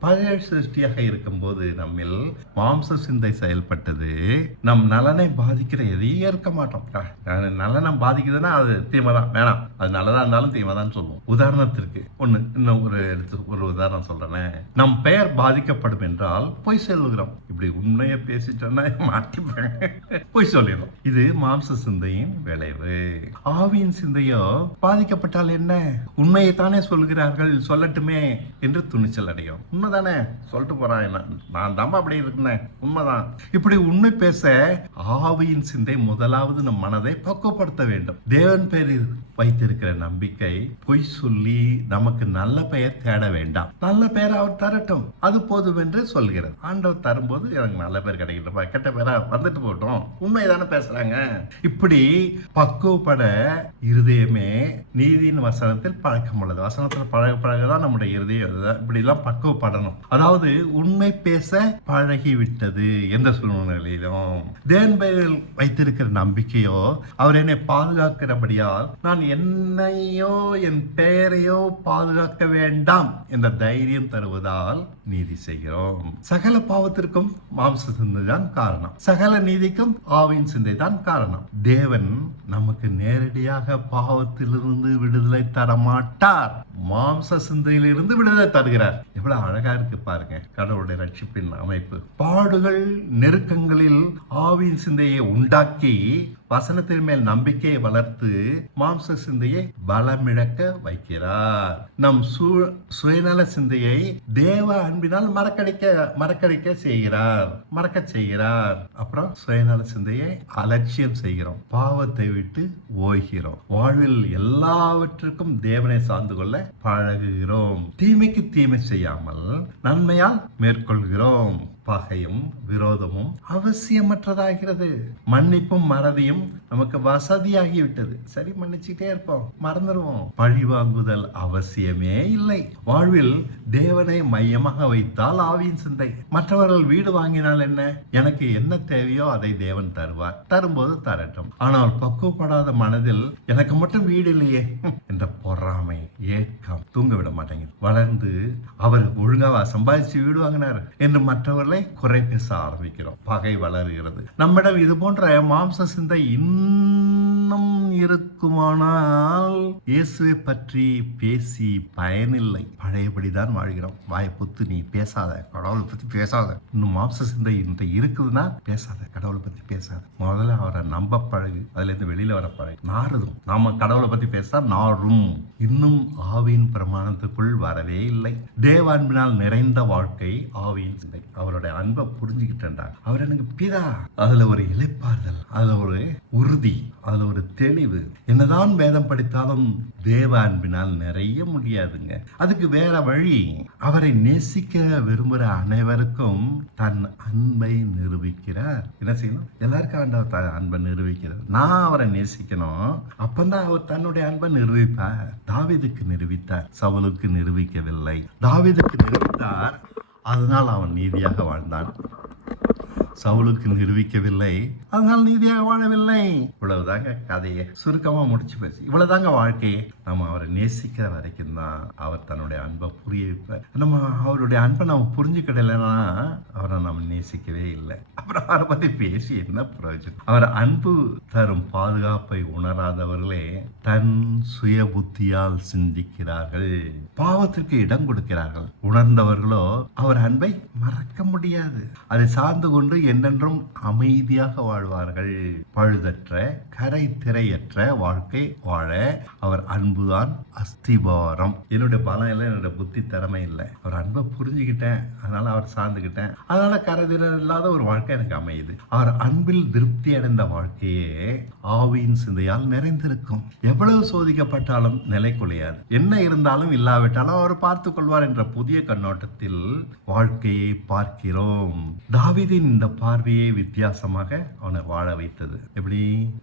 பழைய சிருஷ்டியாக இருக்கும்போது நம்மில் மாம்ச சிந்தை செயல்பட்டது. நம் நலனை பாதிக்கிற எதையும் ஏற்க மாட்டோம். நலனை பாதிக்குதுன்னா அது தீமைதான், வேணாம், அது நல்லதா இருந்தாலும் தீமைதான் சொல்லுவோம். உதாரணத்திற்கு இன்னும் ஒரு உதாரணம் சொல்றேன். நம் பெயர் பாதிக்கப்படும் என்றால் பொய் சொல்லுகிறோம். இப்படி உண்மையை பேசிட்டோம்னா மாட்டிப்பேன், பொய் சொல்லிடும். இது மாம்ச சிந்தையின் விளைவு. ஆவியின் சிந்தையோ பாதிக்கப்பட்டால் என்ன? உண்மையை தானே சொல்கிறார்கள், சொல்லட்டுமே என்று துணிச்சல் அடையும். உண்மைதானே சொல்லிட்டு போறான், நான் தான் அப்படி இருக்கேன், உண்மைதான். இப்படி உண்மை பேச ஆவியின் சிந்தை முதலாவது நம் மனதை பக்குவப்படுத்த வேண்டும். தேவன் பேரில் வைத்திருக்கிற நம்பிக்கை பொய் சொல்லி நமக்கு நல்ல பெயர் தேட வேண்டாம். நல்ல பெயர் அவர் தரட்டும், அது போதும் என்று சொல்கிறது. ஆண்டவர் தரும்போது எனக்கு நல்ல பேர் கிடைக்கிறப்ப கெட்ட பேரா வந்துட்டு போட்டோம், உண்மைதானே பேசுறாங்க. இப்படி பக்குவப்பட இருதயமே நீதியின் வசனத்தில் பழக்கம் உள்ளது. வசனத்தில் பழகதான் நம்முடைய இருதயம் இப்படி எல்லாம் பக்குவப்படணும். அதாவது உண்மை பேச பழகிவிட்டது. எந்த சூழ்நிலையிலும் தேவன் பேரில் வைத்திருக்கிற நம்பிக்கையோ அவர் என்னை பாதுகாக்கிறபடியால் நான் என்னையோ என் பெயரையோ பாதுகாக்க வேண்டாம் என்ற தைரியம் தருவதால் நீதி செய்கிறோம். சகல பாவத்திற்கும் மாம்ச சிந்தை தான் காரணம், சகல நீதிக்கும் ஆவியின் சிந்தை தான் காரணம். தேவன் நமக்கு நேரடியாக பாவத்திலிருந்து விடுதலை தர மாட்டார், மாம்ச சிந்தையிலிருந்து விடுதலை தருகிறார். எவ்வளவு அழகா இருக்கு பாருங்க கடவுளுடைய ரட்சிப்பின் அமைப்பு. பாடுகள் நெருக்கங்களில் ஆவியின் சிந்தையை உண்டாக்கி வசனத்தின் மேல் நம்பிக்கையை வளர்த்து மாம்ச சிந்தையை பலமிழக்க வைக்கிறார். நம் சுயநல சிந்தையை தேவ அன்பினால் மறக்கடிக்க செய்கிறார், மறக்க செய்கிறார். அப்புறம் சுயநல சிந்தையை அலட்சியம் செய்கிறோம், பாவத்தை விட்டு ஓய்கிறோம், வாழ்வில் எல்லாவற்றுக்கும் தேவனை சார்ந்து கொள்ள பழகுகிறோம். தீமைக்கு தீமை செய்யாமல் நன்மையால் மேற்கொள்கிறோம். பகையும் விரோதமும் அவசியமற்றதாகிறது. மன்னிப்பும் மறதியும் நமக்கு வசதியாகிவிட்டது. சரி, மன்னிச்சுட்டே இருப்போம், மறந்துடுவோம். பழி வாங்குதல் அவசியமே இல்லை. வாழ்வில் தேவனை மையமாக வைத்தால் ஆவியின் சிந்தை. மற்றவர்கள் வீடு வாங்கினால் என்ன, எனக்கு என்ன தேவையோ அதை தேவன் தருவார், தரும்போது தரட்டும். ஆனால் பக்குவப்படாத மனதில் எனக்கு மட்டும் வீடு இல்லையே என்ற பொறாமை, ஏக்கம் தூங்க விட மாட்டேங்குது. வளர்ந்து அவர் ஒழுங்காவா சம்பாதிச்சு வீடு வாங்கினார் என்று மற்றவர்களை குறை பேச ஆரம்பிக்கிறோம். பகை வளருகிறது. நம்மிடம் இது போன்ற மாம்ச சிந்தை இன்னும் இருக்குமானால் இயேசுவை பற்றி பேசி பயனில்லை. பழையபடிதான் வாழ்கிறோம். வாயை பொத்து நீ பேசாத, கடவுளை பத்தி பேசாத, இன்னும் மாம்ச சிந்தை இந்த இருக்குதுன்னா பேசாத, கடவுளை பத்தி பேசாத. முதல்ல அவரை நம்ப பழகு, அதுல இருந்து வெளியில வர பழகு. நாறுதும் நாம கடவுளை பத்தி பேசா நாரும். இன்னும் ஆவியின் பிரமாணத்துக்குள் வரவே இல்லை. தேவ அன்பினால் நிறைந்த வாழ்க்கை ஆவியின் சிந்தை. அவருடைய அன்பை புரிஞ்சுக்கிட்டேன்டா, அவர் எனக்கு பிதா. அதுல ஒரு இளைப்பாறுதல், அதுல ஒரு உறுதி, அதுல ஒரு தெளிவு. என்னதான் வேதம் படித்தாலும் தேவ அன்பினால் நிறைய முடியாதுங்க. அதுக்கு வேற வழி. அவரை நேசிக்க விரும்புகிற அனைவருக்கும் தன் அன்பை நிரூபிக்கிறார். என்ன செய்யணும்? எல்லாருக்கும் ஆண்டவர் அன்பை நிரூபிக்கிறார். நான் அவரை நேசிக்கணும், அப்பந்தான் அவர் தன்னுடைய அன்பை நிரூபிப்பார். தாவீதுக்கு நிரூபித்தார், சவுலுக்கு நிரூபிக்கவில்லை. தாவீதுக்கு நிரூபித்தார், அதனால் அவன் நீதியாக வாழ்ந்தான். சவுலுக்கு நிரூபிக்கவில்லை, அதனால் நீதியாக வாழவில்லை. இவ்வளவுதாங்க கதையை சுருக்கமா முடிச்சு பேசி. இவ்வளவுதாங்க வாழ்க்கையே. நம்ம அவரை நேசிக்கிற வரைக்கும் தான் அவர் தன்னுடைய அன்பை புரிய வைப்பார். நம்ம அவருடைய அன்பை நம்ம புரிஞ்சுக்கிடலைன்னா அவரை நம்ம நேசிக்கவே இல்லை. அப்புறம் அவரை பத்தி பேசி என்ன பிரயோஜனம்? அவர் அன்பு தரும் பாதுகாப்பை உணராதவர்களே தன் சுய புத்தியால் சிந்திக்கிறார்கள், பாவத்திற்கு இடம் கொடுக்கிறார்கள். உணர்ந்தவர்களோ அவர் அன்பை மறக்க முடியாது. அதை சார்ந்து கொண்டு என்றென்றும் அமைதியாக வாழ்வார்கள். பழுதற்ற கரை திரையற்ற வாழ்க்கை வாழ அவர் அன்புதான் அஸ்திபாரம். என்னுடைய பலம் இல்லை, என்னுடைய புத்தி திறமை இல்லை. அவர் அன்பை புரிஞ்சுக்கிட்டேன், அதனால அவர் சார்ந்துக்கிட்டேன். அதனால கரைதிர இல்லாத ஒரு வாழ்க்கை எனக்கு அமையுது. அவர் அன்பில் திருப்தி அடைந்த வாழ்க்கையே ஆவியின் சிந்தையால் நிறைந்திருக்கும். எவ்வளவு சோதிக்கப்பட்டாலும் நிலை கொள்ளையாது. என்ன இருந்தாலும் இல்லாவிட்டாலும் அவர் பார்த்துக் கொள்வார் என்ற புதிய கண்ணோட்டத்தில் வாழ்க்கையை பார்க்கிறோம். தாவீதின் இந்த பார்வையை வித்தியாசமாக அவனை வாழ வைத்தது. எப்படி?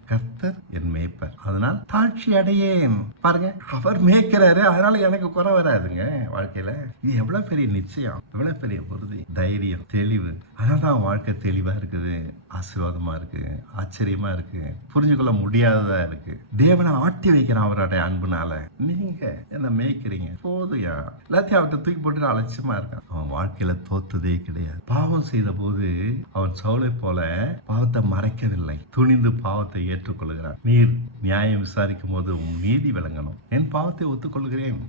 கர்த்தர் என் மேய்ப்பர், அதனால் தாழ்ச்சி அடையேன். பாருங்க, அவர் மேய்க்கிறாரு, அதனால எனக்கு குறை வராதுங்க வாழ்க்கையில. இது எவ்வளவு பெரிய நிச்சயம், எவ்வளவு பெரிய உறுதி, தைரியம், தெளிவு. அதனால்தான் வாழ்க்கை தெளிவா இருக்குது, ஆசீர்வாதமா இருக்கு, ஆச்சரியமா இருக்கு, புரிஞ்சுக்கொள்ள முடியாததா இருக்கு. தேவனை ஆட்டி வைக்கிறான் அவருடைய அன்புனால. நீங்க என்ன மேய்க்கிறீங்க போதுயா, எல்லாத்தையும் அவர்கிட்ட தூக்கி போட்டு அலட்சியமா இருக்கான். அவன் வாழ்க்கையில தோத்ததே கிடையாது. பாவம் செய்த போது அவன் சவுலை போல பாவத்தை மறைக்கவில்லை, துணிந்து பாவத்தை ஏற்றுக்கொள்கிறான். நீர் நியாயம் விசாரிக்கும் போது உன் நீதி விளங்கணும், என் பாவத்தை ஒத்துக்கொள்கிறேன்.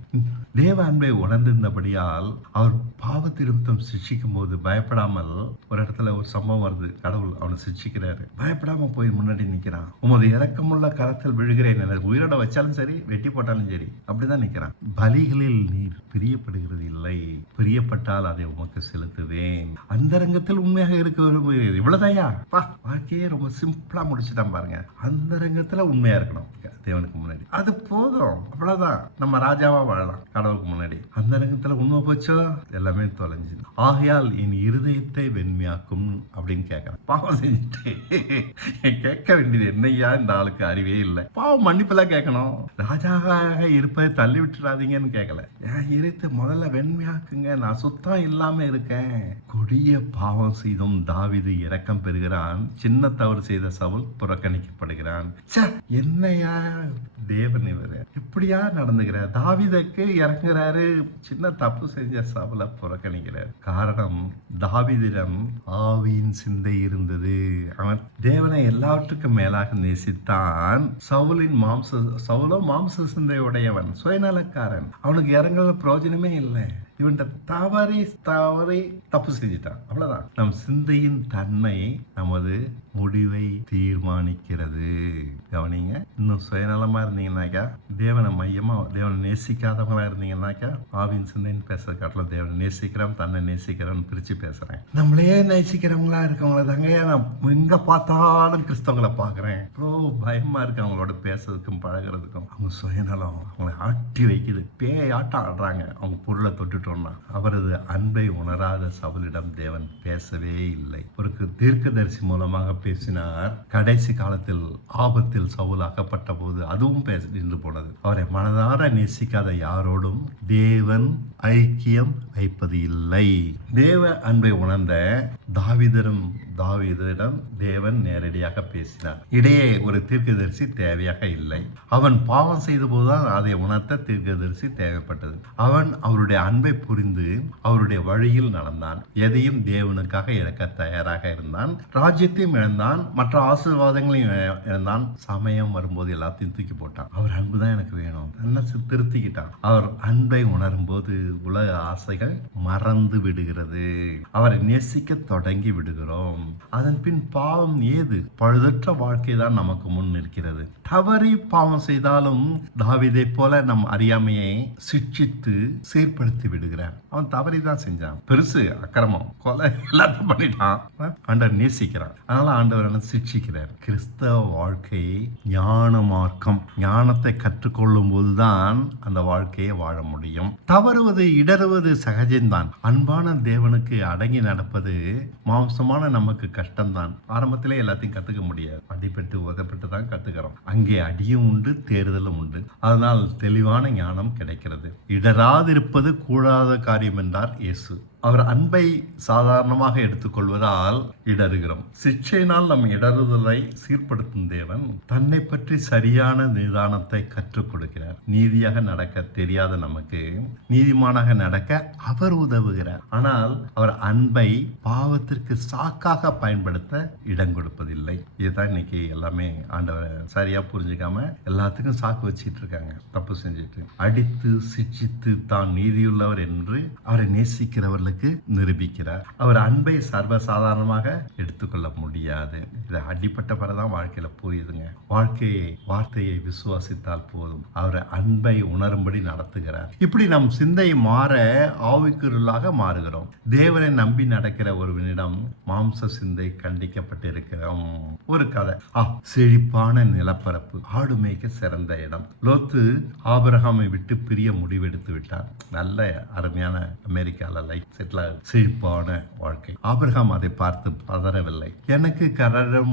தேவ அன்பை உணர்ந்திருந்தபடியால் அவர் பாவத்தை நிமித்தம் சிக்ஷிக்கும் போது பயப்படாமல், ஒரு இடத்துல ஒரு சம்பவம் வருது, கடவுள் அவனை சிக்ஷிக்கிறாரு, பயப்படாம போய் முன்னாடி நிக்கிறான். உமது இரக்கமுள்ள கரத்தில் விழுகிறேன், எனக்கு உயிரோட வச்சாலும் சரி வெட்டி போட்டாலும் சரி, அப்படிதான் நிக்கிறான். பலிகளில் நீர் பிரியப்படுகிறது இல்லை, பிரியப்பட்டால் அதை உமக்கு செலுத்துவேன். அந்தரங்கத்தில் உண்மையாக இருக்க விரும்புகிறேன். இவ்வளவுதாயா? வாழ்க்கையே ரொம்ப சிம்பிளா முடிச்சுதான் பாருங்க. அந்தரங்கத்துல உண்மையா இருக்கணும் தேவனுக்கு முன்னாடி, அது போதும். அவ்வளவுதான், நம்ம ராஜாவா வாழலாம் கடவுளுக்கு முன்னாடி. அந்தரங்கத்துல உண்மை போச்சோ எல்லாமே தொலைஞ்சு. ஆகையால் என் இருதயத்தை வெண்மையாக்கும் அப்படின்னு கேட்கறேன். பாவம் செஞ்சுட்டு கேட்க வேண்டியது என்னையா? இந்த ஆளுக்கு அறிவே இல்லை. பாவம் மன்னிப்பெல்லாம் கேட்கணும். ராஜாவாக இருப்பதை தள்ளி விட்டுறாதீங்கன்னு கேட்கல. என் இருத்தை முதல்ல வெண்மையாக்குங்க, நான் சுத்தம் இல்லாம இருக்கேன். கொடிய பாவம் செய்தும் தாவீது இரக்கம் பெறுகிறான், சின்ன தவறு செய்த சவுல் புறக்கணிக்கப்படுகிறான். என்னையா தேவன் இவரு இப்படியா நடந்துகிறார்? தாவீதுக்கு இறங்குறாரு, சின்ன தப்பு செஞ்ச சவுலை புறக்கணிக்கிறார். காரணம், தாவீதிடம் ஆவியின் சிந்தை இருந்தது. அவன் தேவனை எல்லாவற்றுக்கும் மேலாக நேசித்தான். சவுலோ மாம்ச சிந்தையுடையவன், சுயநலக்காரன். அவனுக்கு இறங்குற பிரயோஜனமே இல்லை. இவன் தவறி தப்பு செஞ்சிட்டான், அவ்வளவுதான். நம் சிந்தையின் தன்மை நமது முடிவை தீர்மானிக்கிறது. கவனிங்க, இன்னும் சுயநலமா இருந்தீங்கன்னாக்கா, தேவனை மையமா, தேவனை நேசிக்காதவங்களா இருந்தீங்கன்னாக்கா, ஆவின் சிந்தைன்னு பேசுறது காட்டிலும் தேவனை நேசிக்கிறோம், தன்னை நேசிக்கிறோம்னு பிரிச்சு பேசுறேன். நம்மளே நேசிக்கிறவங்களா இருக்கவங்கள தாங்க நான் எங்க பார்த்தாலும் கிறிஸ்தவங்களை பாக்குறேன். பயமா இருக்கு அவங்களோட பேசுறதுக்கும் பழகிறதுக்கும். அவங்க சுயநலம் அவங்களை ஆட்டி வைக்குது, பேயாட்டம் ஆடுறாங்க. அவங்க பொருளை தொட்டுட்டோம்னா. அவரது அன்பை உணராத சவுலிடம் தேவன் பேசவே இல்லை. ஒரு தீர்க்கதரிசி மூலமாக பேசினார். கடைசி காலத்தில் ஆபத்தில் சவுல் அகப்பட்ட போது அதுவும் நின்று போனது. அவரை மனதார நேசிக்காத யாரோடும் தேவன் ஐக்கியம் வைப்பது இல்லை. தேவ அன்பை உணர்ந்த தாவீதிடம் தேவன் நேரடியாக பேசினார். இடையே ஒரு தீர்க்கதரிசி தேவையாக இல்லை. அவன் பாவம் செய்த போதுதான் அதை உணர்த்த தீர்க்கதரிசி தேவைப்பட்டது. அவன் அவருடைய அன்பை புரிந்து அவருடைய வழியில் நடந்தான். எதையும் தேவனுக்காக இழக்க தயாராக இருந்தான். ராஜ்யத்தையும் இழந்தான், மற்ற ஆசீர்வாதங்களையும் இழந்தான். சமயம் வரும்போது எல்லாத்தையும் தூக்கி போட்டான். அவர் அன்பு தான் எனக்கு வேணும், என்ன திருத்திக்கிட்டான். அவர் அன்பை உணரும் போது உலக ஆசைகள் மறந்து விடுகிறது. அவரை நேசிக்க தொடங்கி விடுகிறோம். அதன் பின் பாவம் ஏது? பழுதற்ற வாழ்க்கை தான் நமக்கு முன் நிற்கிறது. தவறி பாவம் செய்தாலும் தாவீதை போல நம் அறியாமையை சிட்சித்து சீர்படுத்தி விடுகிறார். அவன் தவறி தான் செஞ்சான், பெருசு அக்கிரமம், கொலை எல்லாத்தையும் பண்ணிட்டான். ஆண்டவர் நேசிக்கிறான், அதனால ஆண்டவர் சிட்சிக்கிறார். கிறிஸ்தவ வாழ்க்கை ஞான மார்க்கம். ஞானத்தை கற்றுக்கொள்ளும் போதுதான் அந்த வாழ்க்கையை வாழ முடியும். தவறுவது இடறுவது சகஜம்தான். அன்பான தேவனுக்கு அடங்கி நடப்பது மாம்சமான நமக்கு கஷ்டம்தான். ஆரம்பத்திலே எல்லாத்தையும் கத்துக்க முடியாது. அடிபட்டு உதப்பட்டு தான் கத்துக்கிறோம். அங்கே அடியும் உண்டு, தேறுதலும் உண்டு. அதனால் தெளிவான ஞானம் கிடைக்கிறது. இடராதிருப்பது கூடாத காரியம் என்றார் இயேசு. அவர் அன்பை சாதாரணமாக எடுத்துக்கொள்வதால் இடறுகிறோம். சிக்ஷையினால் நம் இடறுதலை சீர்படுத்தும் தேவன் தன்னை பற்றி சரியான நிதானத்தை கற்றுக் கொடுக்கிறார். நீதியாக நடக்க தெரியாத நமக்கு நீதிமானாக நடக்க அவர் உதவுகிறார். ஆனால் அவர் அன்பை பாவத்திற்கு சாக்காக பயன்படுத்த இடம் கொடுப்பதில்லை. இதுதான் இன்னைக்கு எல்லாமே ஆண்டவர் சரியா புரிஞ்சுக்காம எல்லாத்துக்கும் சாக்கு வச்சிட்டு இருக்காங்க. தப்பு செஞ்சுட்டு அடித்து சிக்ஷித்து தான் நீதியுள்ளவர் என்று அவரை நேசிக்கிறவர்களுக்கு நிரூபிக்கிறார். அவர் அன்பை சர்வசாதாரணமாக எடுத்துக்கொள்ள முடியாது. இது அடிப்பட்ட பிறதான் வாழ்க்கையில புரியுதுங்க. வார்த்தையை விசுவாசித்தால் போதும். அவர் அன்பை உணரும்படி நடத்துகிறார். இப்படி நம் சிந்தை மாற ஆவிக்குள்ளாக மாறுகிறோம். தேவனை நம்பி நடக்கிற ஒருவனிடம் மாம்ச சிந்தை கண்டிக்கப்பட்டிருக்கிறோம். ஒரு கதை. செழிப்பான நிலப்பரப்பு, ஆடு மேய்க்க சிறந்த இடம். லோத்து ஆபிரகாமை விட்டு பிரிய முடிவெடுத்து விட்டார். நல்ல அருமையான அமெரிக்கால லைஃப் செழிப்பான வாழ்க்கை. ஆபிரகாம் அதை பார்த்து பதறவில்லை. எனக்கு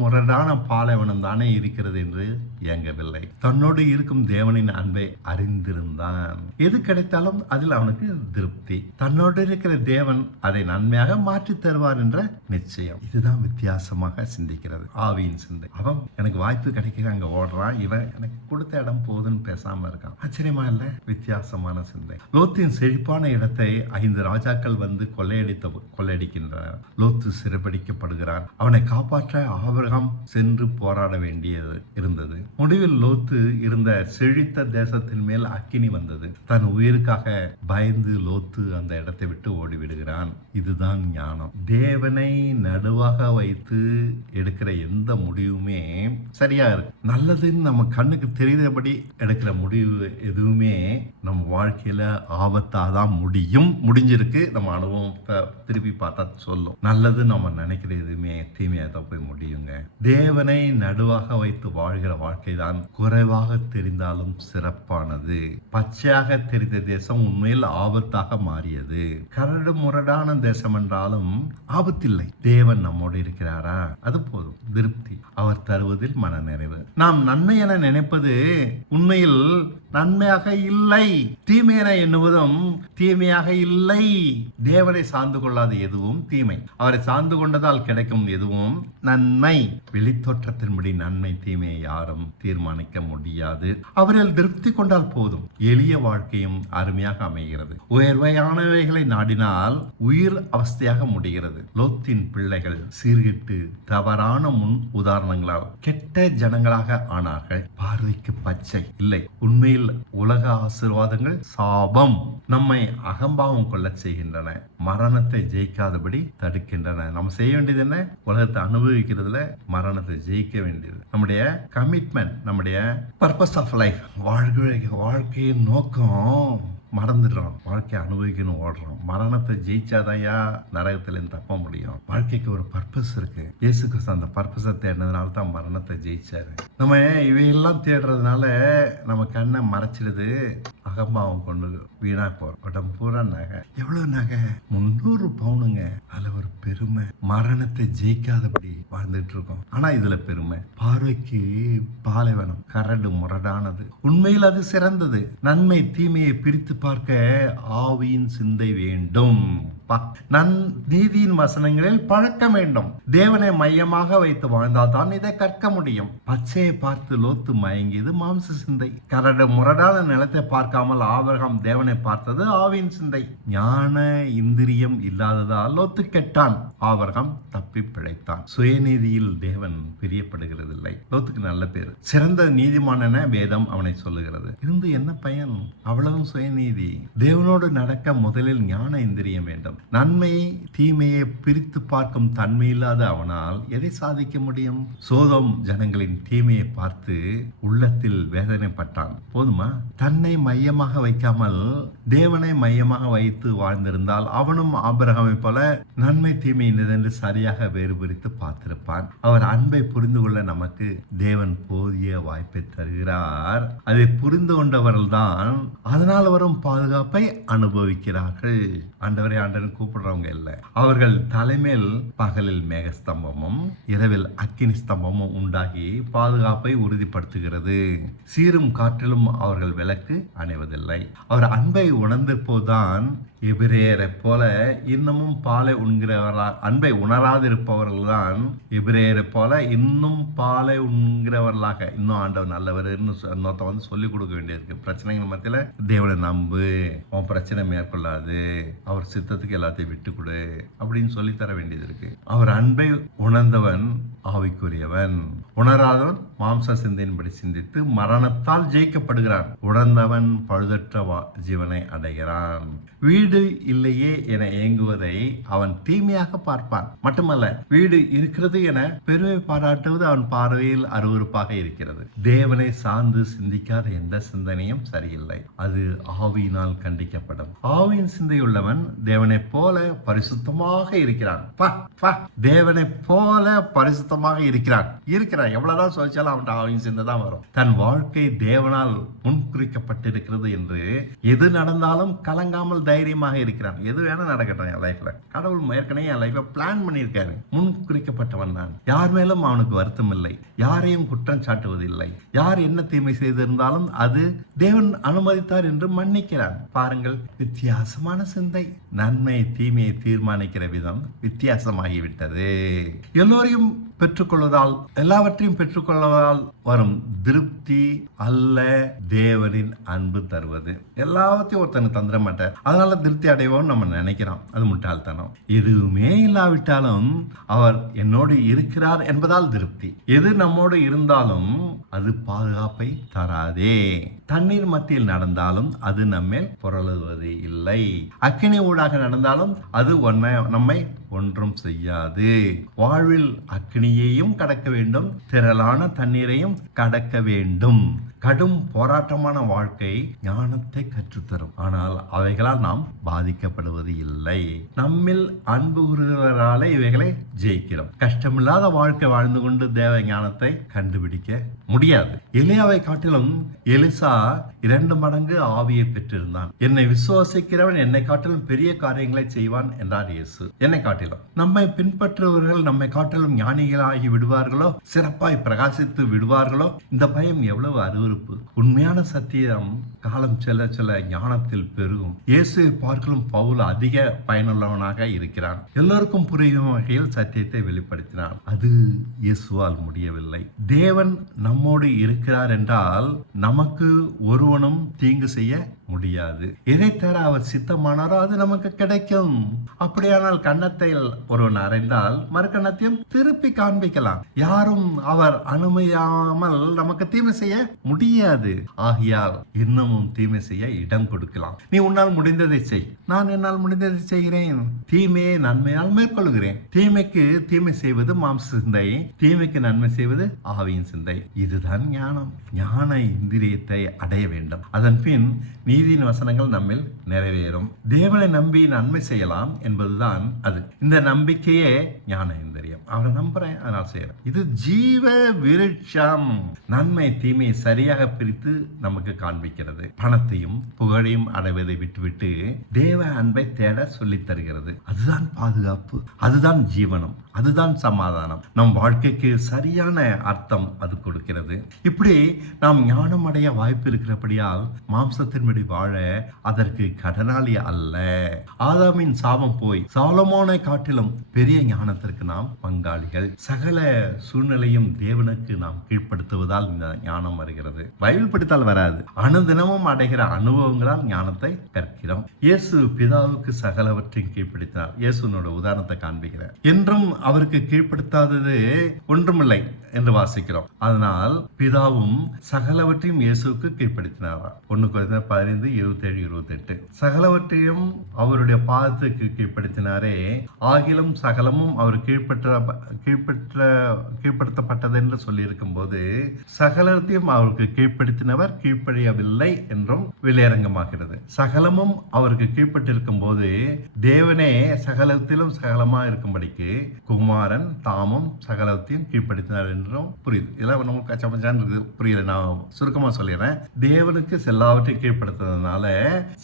முரடான பாலைவனம் தானே இருக்கிறது என்று இயங்கவில்லை. தன்னோடு இருக்கும் தேவனின் அன்பை அறிந்திருந்தான். எது கிடைத்தாலும் அதில் அவனுக்கு திருப்தி. தன்னோடு இருக்கிற தேவன் அதை நன்மையாக மாற்றி தருவார் என்ற நிச்சயம். இதுதான் வித்தியாசமாக சிந்திக்கிறது ஆவியின் சிந்தை. அவன் எனக்கு வாய்ப்பு கிடைக்க அங்க ஓடுறான், இவன் எனக்கு கொடுத்த இடம் போதுன்னு பேசாம இருக்கான். ஆச்சரியமா இல்ல? வித்தியாசமான சிந்தை. லோத்தின் செழிப்பான இடத்தை 5 ராஜாக்கள் வந்து கொள்ளையடிக்கின்றனர். லோத்து சிறைபிடிக்கப்படுகிறான். அவனை காப்பாற்ற ஆபிரகாம் சென்று போராட வேண்டியது இருந்தது. முடிவில் லோத்து இருந்த செழித்த தேசத்தின் மேல் அக்கினி வந்தது. தன் உயிருக்காக பயந்து லோத்து அந்த இடத்தை விட்டு ஓடிவிடுகிறான். இதுதான் ஞானம். தேவனை நடுவாக வைத்து எடுக்கிற எந்த முடிவுமே சரியா இருக்கு. நல்லதுன்னு நம்ம கண்ணுக்கு தெரிந்தபடி எடுக்கிற முடிவு எதுவுமே நம்ம வாழ்க்கையில ஆபத்தாதான் முடிஞ்சிருக்கு. நம்ம அனுபவத்தை திருப்பி பார்த்தா சொல்லும். நல்லது நம்ம நினைக்கிற எதுவுமே தீமையா தான் போய் முடியுங்க. தேவனை நடுவாக வைத்து வாழ்கிற வாழ்க்கை தான் குறைவாக தெரிந்தாலும் சிறப்பானது. பச்சையாக தெரிந்த தேசம் உண்மையில் ஆபத்தாக மாறியது. கரடு முரடான தேசம் என்றாலும் ஆபத்தில்லை. தேவன் நம்மோடு இருக்கிறாரா? அது போதும். திருப்தி. அவர் தருவதில் மன நிறைவு. நாம் நன்மை என நினைப்பது உண்மையில் நன்மையாக இல்லை. தீமை என எண்ணுவதும் தீமையாக இல்லை. தேவனை சார்ந்து கொள்ளாத எதுவும் தீமை. அவரை சார்ந்து கொண்டதால் கிடைக்கும் எதுவும் நன்மை. வெளித்தோற்றத்தின்படி நன்மை தீமையை யாரும் தீர்மானிக்க முடியாது. அவரில் திருப்தி கொண்டால் போதும். எளிய வாழ்க்கையும் அருமையாக அமைகிறது. உயர்வையானவைகளை நாடினால் உயிர் அவஸ்தையாக முடிகிறது. லோத்தின் பிள்ளைகள் சீர்கிட்டு தவறான முன் உதாரணங்களால் கெட்ட ஜனங்களாக ஆனார்கள். பார்வைக்கு பச்சை இல்லை, உண்மையில் உலக ஆசீர்வாதங்கள் சாபம். நம்மை அகம்பாவம் கொள்ள செய்கின்றன. மரணத்தை ஜெயிக்காதபடி தடுக்கின்றன. நம்ம செய்ய வேண்டியது என்ன? உலகத்தை அனுபவிக்கிறதுல மரணத்தை ஜெயிக்க வேண்டியது. நம்முடைய கமிட்மெண்ட், நம்முடைய பர்பஸ் ஆஃப் லைஃப், வாழ்க்கையின் நோக்கம் மறந்துடுறோம். வாழ்க்கையை அனுபவிக்கணும் ஓடுறோம். மரணத்தை ஜெயிச்சாதையா நரகத்திலேருந்து தப்ப முடியும். வாழ்க்கைக்கு ஒரு பர்பஸ் இருக்கு. இயேசு கிறிஸ்து அந்த பர்பஸை தேடினதுனால தான் மரணத்தை ஜெயிச்சாரு. நம்ம இவையெல்லாம் தேடுறதுனால நம்ம கண்ணை மறைச்சிடுது. அகம்பாவம் கொண்டு வீணா போறோம். உடம்பு பூரா நகை. எவ்வளவு நகை? 300 பவுனுங்க. அதுல ஒரு பெருமை. மரணத்தை ஜெயிக்காதபடி வாழ்ந்துட்டு இருக்கோம். ஆனா இதுல பெருமை. பார்வைக்கு பாலைவனம் கரடு முரடானது. உண்மையில் அது சிறந்தது. நன்மை தீமையை பிரித்து பார்க்க ஆவியின் சிந்தை வேண்டும். நீதியின் வசனங்களில் பழக்கம் வேண்டும். தேவனை மையமாக வைத்து வாழ்ந்தால் தான் இதை கற்க முடியும். பச்சையை பார்த்து லோத்து மயங்கியது மாம்ச சிந்தை. கரடு முரடான நிலத்தை பார்க்காமல் ஆபிரகாம் தேவனை பார்த்தது ஆவியின் சிந்தை. ஞான இந்திரியம் இல்லாததால் லோத்து கெட்டான், ஆபிரகாம் தப்பி பிழைத்தான். சுயநீதியில் தேவன் பிரியப்படுகிறதில்லை. லோத்துக்கு நல்ல பேரு, சிறந்த நீதிமான வேதம் அவனை சொல்லுகிறது. இருந்து என்ன பயன்? அவ்வளவும் சுயநீதி. தேவனோடு நடக்க முதலில் ஞான இந்திரியம் வேண்டும். நன்மையை தீமையை பிரித்து பார்க்கும் தன்மை இல்லாத அவனால் எதை சாதிக்க முடியும்? சோதோம் ஜனங்களின் தீமையை பார்த்து உள்ளத்தில் வேதனைப்பட்டான். போதுமா? தன்னை மையமாக வைக்காமல் தேவனை மையமாக வைத்து வாழ்ந்திருந்தால் அவனும் ஆபிரகாமை போல நன்மை தீமை என்று சரியாக வேறு பிரித்து பார்த்திருப்பான். அவர் அன்பை புரிந்து கொள்ள நமக்கு தேவன் போதிய வாய்ப்பை தருகிறார். அதை புரிந்து கொண்டவர்கள் தான் அதனால் வரும் பாதுகாப்பை அனுபவிக்கிறார்கள். ஆண்டவரே ஆண்டவன் கூப்பிடுறவங்க இல்லை. அவர்கள் தலைமையில் பகலில் மேகஸ்தம்பமும் இரவில் அக்கினி ஸ்தம்பமும் உண்டாகி பாதுகாப்பை உறுதிப்படுத்துகிறது. சீரும் காற்றிலும் அவர்கள் விளக்கு அணைவதில்லை. அவர் அன்பை உணர்ந்திருப்போதுதான் எபிரேயரை போல இன்னமும் பாலை உண்கிறவர்களாக, அன்பை உணராதிருப்பவர்கள் தான் எபிரேயரை போல இன்னும் பாலை உண்கிறவர்களாக, இன்னும் ஆண்டவர் நல்லவர் இன்னொருத்த வந்து சொல்லிக் கொடுக்க வேண்டியிருக்கு. பிரச்சனைகள் மத்தியில் தேவனை நம்பு, அவன் பிரச்சனை மேற்கொள்ளாது, அவர் சித்தத்துக்கு எல்லாத்தையும் விட்டு கொடு அப்படின்னு சொல்லித்தர வேண்டியது இருக்கு. அவர் அன்பை உணர்ந்தவன் ஆவிக்குரியவன், உணராதவன் மாம்ச சிந்தையின்படி சிந்தித்து மரணத்தால் ஜெயிக்கப்படுகிறான். உணர்ந்தவன் பழுதற்ற ஜீவனை அடைகிறான். வீடு இல்லையே என ஏங்குவதை அவன் தீமையாக பார்ப்பான். மட்டுமல்ல, வீடு இருக்கிறது என பெருமை பாராட்டுவது அவன் பார்வையில் அருவருப்பாக இருக்கிறது. தேவனை சார்ந்து சிந்திக்காத எந்த சிந்தனையும் சரியில்லை, அது ஆவியினால் கண்டிக்கப்படும். ஆவியின் சிந்தையுள்ளவன் தேவனை போல பரிசுத்தமாக இருக்கிறான். தேவனை போல பரிசுத்தமாக இருக்கிறான். எவ்வளவுதான் சொல்லிச்சாலும் அவன் ஆவியின் சிந்தை தான் வரும். தன் வாழ்க்கை தேவனால் முன்குறிக்கப்பட்டிருக்கிறது என்று எது நடந்தாலும் கலங்காமல் தைரியமாக இருக்கிறான். எது வேணா நடக்கட்டும் என் லைஃப்ல, கடவுள் ஏற்கனவே என் லைஃப்ல பிளான் பண்ணியிருக்காரு. முன் குறிக்கப்பட்டவன் நான். யார் மேலும் அவனுக்கு வருத்தம் இல்லை, யாரையும் குற்றம் சாட்டுவதில்லை. யார் என்ன தீமை செய்திருந்தாலும் அது தேவன் அனுமதித்தார் என்று மன்னிக்கிறான். பாருங்கள், வித்தியாசமான சிந்தை. நன்மை தீமையை தீர்மானிக்கிற விதம் வித்தியாசமாகிவிட்டது. எல்லோரையும் பெற்றுக்கொள்வதால், எல்லாவற்றையும் பெற்றுக்கொள்வதால் வரும் திருப்தி அல்ல தேவனின் அன்பு தருவது. எல்லாவற்றையும் ஒருத்தனுக்கு தந்துட மாட்டார், அதனால திருப்தி அடைவோம் நம்ம நினைக்கிறோம். அது முட்டாள்தனம். எதுவுமே இல்லாவிட்டாலும் அவர் என்னோடு இருக்கிறார் என்பதால் திருப்தி. எது நம்மோடு இருந்தாலும் அது பாதுகாப்பை தராதே. தண்ணீர் மத்தியில் நடந்தாலும் அது நம்மேல் புரளுவது இல்லை. அக்கினி ஊடாக நடந்தாலும் அது நம்மை ஒன்றும் செய்யாது. வாழ்வில் அக்கினியையும் கடக்க வேண்டும், திரளான தண்ணீரையும் கடக்க வேண்டும். கடும் போராட்டமான வாழ்க்கை ஞானத்தை கற்றுத்தரும், ஆனால் அவைகளால் நாம் பாதிக்கப்படுவது இல்லை. நம்மில் அன்பு கூறுவதாலே இவைகளை ஜெயிக்கிறோம். கஷ்டமில்லாத வாழ்க்கை வாழ்ந்து கொண்டு தேவ ஞானத்தை கண்டுபிடிக்க முடியாது. எலியாவை காட்டிலும் எலிசா 2 மடங்கு ஆவியை பெற்றிருந்தான். என்னை விசுவாசிக்கிறவன் என்னை காட்டிலும் பெரிய காரியங்களை செய்வான் என்றார் இயேசு. என்னை காட்டிலும் நம்மை பின்பற்றுபவர்கள் நம்மை காட்டிலும் ஞானிகளாகி விடுவார்களோ, சிறப்பாய் பிரகாசித்து விடுவார்களோ? இந்த பயம் எவ்வளவு அருவருப்பு. உண்மையான சத்தியம் காலம் செல்ல செல்ல ஞானத்தில் பெருகும். இயேசுவை பார்க்கலும் பவுல் அதிக பயனுள்ளவனாக இருக்கிறான். எல்லோருக்கும் புரியும் வகையில் சத்தியத்தை வெளிப்படுத்தினான். அது இயேசுவால் முடியவில்லை. தேவன் நம்மோடு இருக்கிறார் என்றால் நமக்கு ஒருவனும் தீங்கு செய்ய முடியாது. எதை தர அவர் சித்தமானாரோ அது நமக்கு கிடைக்கும். அப்படியானால் கன்னத்தை ஒருவன் அறைந்தால் மறு கன்னத்தையும் திருப்பி காண்பிக்கலாம். யாரும் அவர் அனுமதியாமல் நமக்கு தீமை செய்ய முடியாது. ஆகையால் இன்னமும் தீமை செய்ய இடம் கொடுக்கலாம். நீ உன்னால் முடிந்ததை செய், நான் என்னால் முடிந்ததை செய்கிறேன். தீமையை நன்மையால் மேற்கொள்கிறேன். தீமைக்கு தீமை செய்வது மாம்ச சிந்தை, தீமைக்கு நன்மை செய்வது ஆவியின் சிந்தை. இதுதான் ஞானம். ஞான இந்திரியத்தை அடைய வேண்டும். அதன் பின் நீதியின் வசனங்கள் நம்மில் நிறைவேறும். தேவனை நம்பி நன்மை செய்யலாம் என்பதுதான் அது. இந்த நம்பிக்கையே ஞான இந்திரியம். அவரை நம்புறேன், அதனால் செய்யறேன். இது ஜீவ விருட்சம். நன்மை தீமையை சரியாக பிரித்து நமக்கு காண்பிக்கிறது. பணத்தையும் புகழையும் அடைவதை விட்டுவிட்டு தேவ அன்பை தேட சொல்லித் தருகிறது. அதுதான் பாதுகாப்பு, அதுதான் ஜீவனம், அதுதான் சமாதானம். நம் வாழ்க்கைக்கு சரியான அர்த்தம் அது கொடுக்கிறது. இப்படி நாம் ஞானம் அடைய வாய்ப்பு இருக்கிறபடியால் மாம்சத்தின்படி வாழ்க்கைப்படி வாழ அதற்கு கடனாளி அல்ல. ஆதாமின் சாபம் போய் சாலமோனை காட்டிலும் பெரிய ஞானத்திற்கு நாம் பங்காளிகள். சகல சூழ்நிலையும் தேவனுக்கு நாம் கீழ்ப்படுத்துவதால் இந்த ஞானம் வருகிறது. பைபிள் படித்தால் வராது. அனுதினமும் அடைகிற அனுபவங்களால் ஞானத்தை கற்கிறோம். இயேசு பிதாவுக்கு சகலவற்றையும் கீழ்ப்படுத்தினார். இயேசுனோட உதாரணத்தை காண்பிக்கிறார். என்றும் அவருக்கு கீழ்ப்படுத்தாதது ஒன்றுமில்லை என்று வாசிக்கிறோம். அதனால் பிதாவும் சகலவற்றையும் இயேசுக்கு கீழ்ப்படுத்தினாராம். 1 கொரிந்தியர் 15:27-28. சகலவற்றையும் அவருடைய பாதத்துக்கு கீழ்ப்படுத்தினாரே, ஆகிலும் சகலமும் அவர் கீழ்ப்படுத்தப்பட்டது என்று சொல்லியிருக்கும் போது சகலத்தையும் அவருக்கு கீழ்ப்படுத்தினவர் கீழ்ப்படியவில்லை என்றும் வெளியரங்கமாகிறது. சகலமும் அவருக்கு கீழ்ப்பட்டிருக்கும் போது தேவனே சகலத்திலும் சகலமா இருக்கும்படிக்கு குமாரன் தாமும் சகலத்தையும் கீழ்ப்படுத்தினார் என்றும் புரியுது. இதெல்லாம் நமக்கு கச்சமச்சான்னு புரியல. நான் சுருக்கமா சொல்லிடுறேன். தேவனுக்கு எல்லாவற்றையும் கீழ்ப்படுத்துறதுனால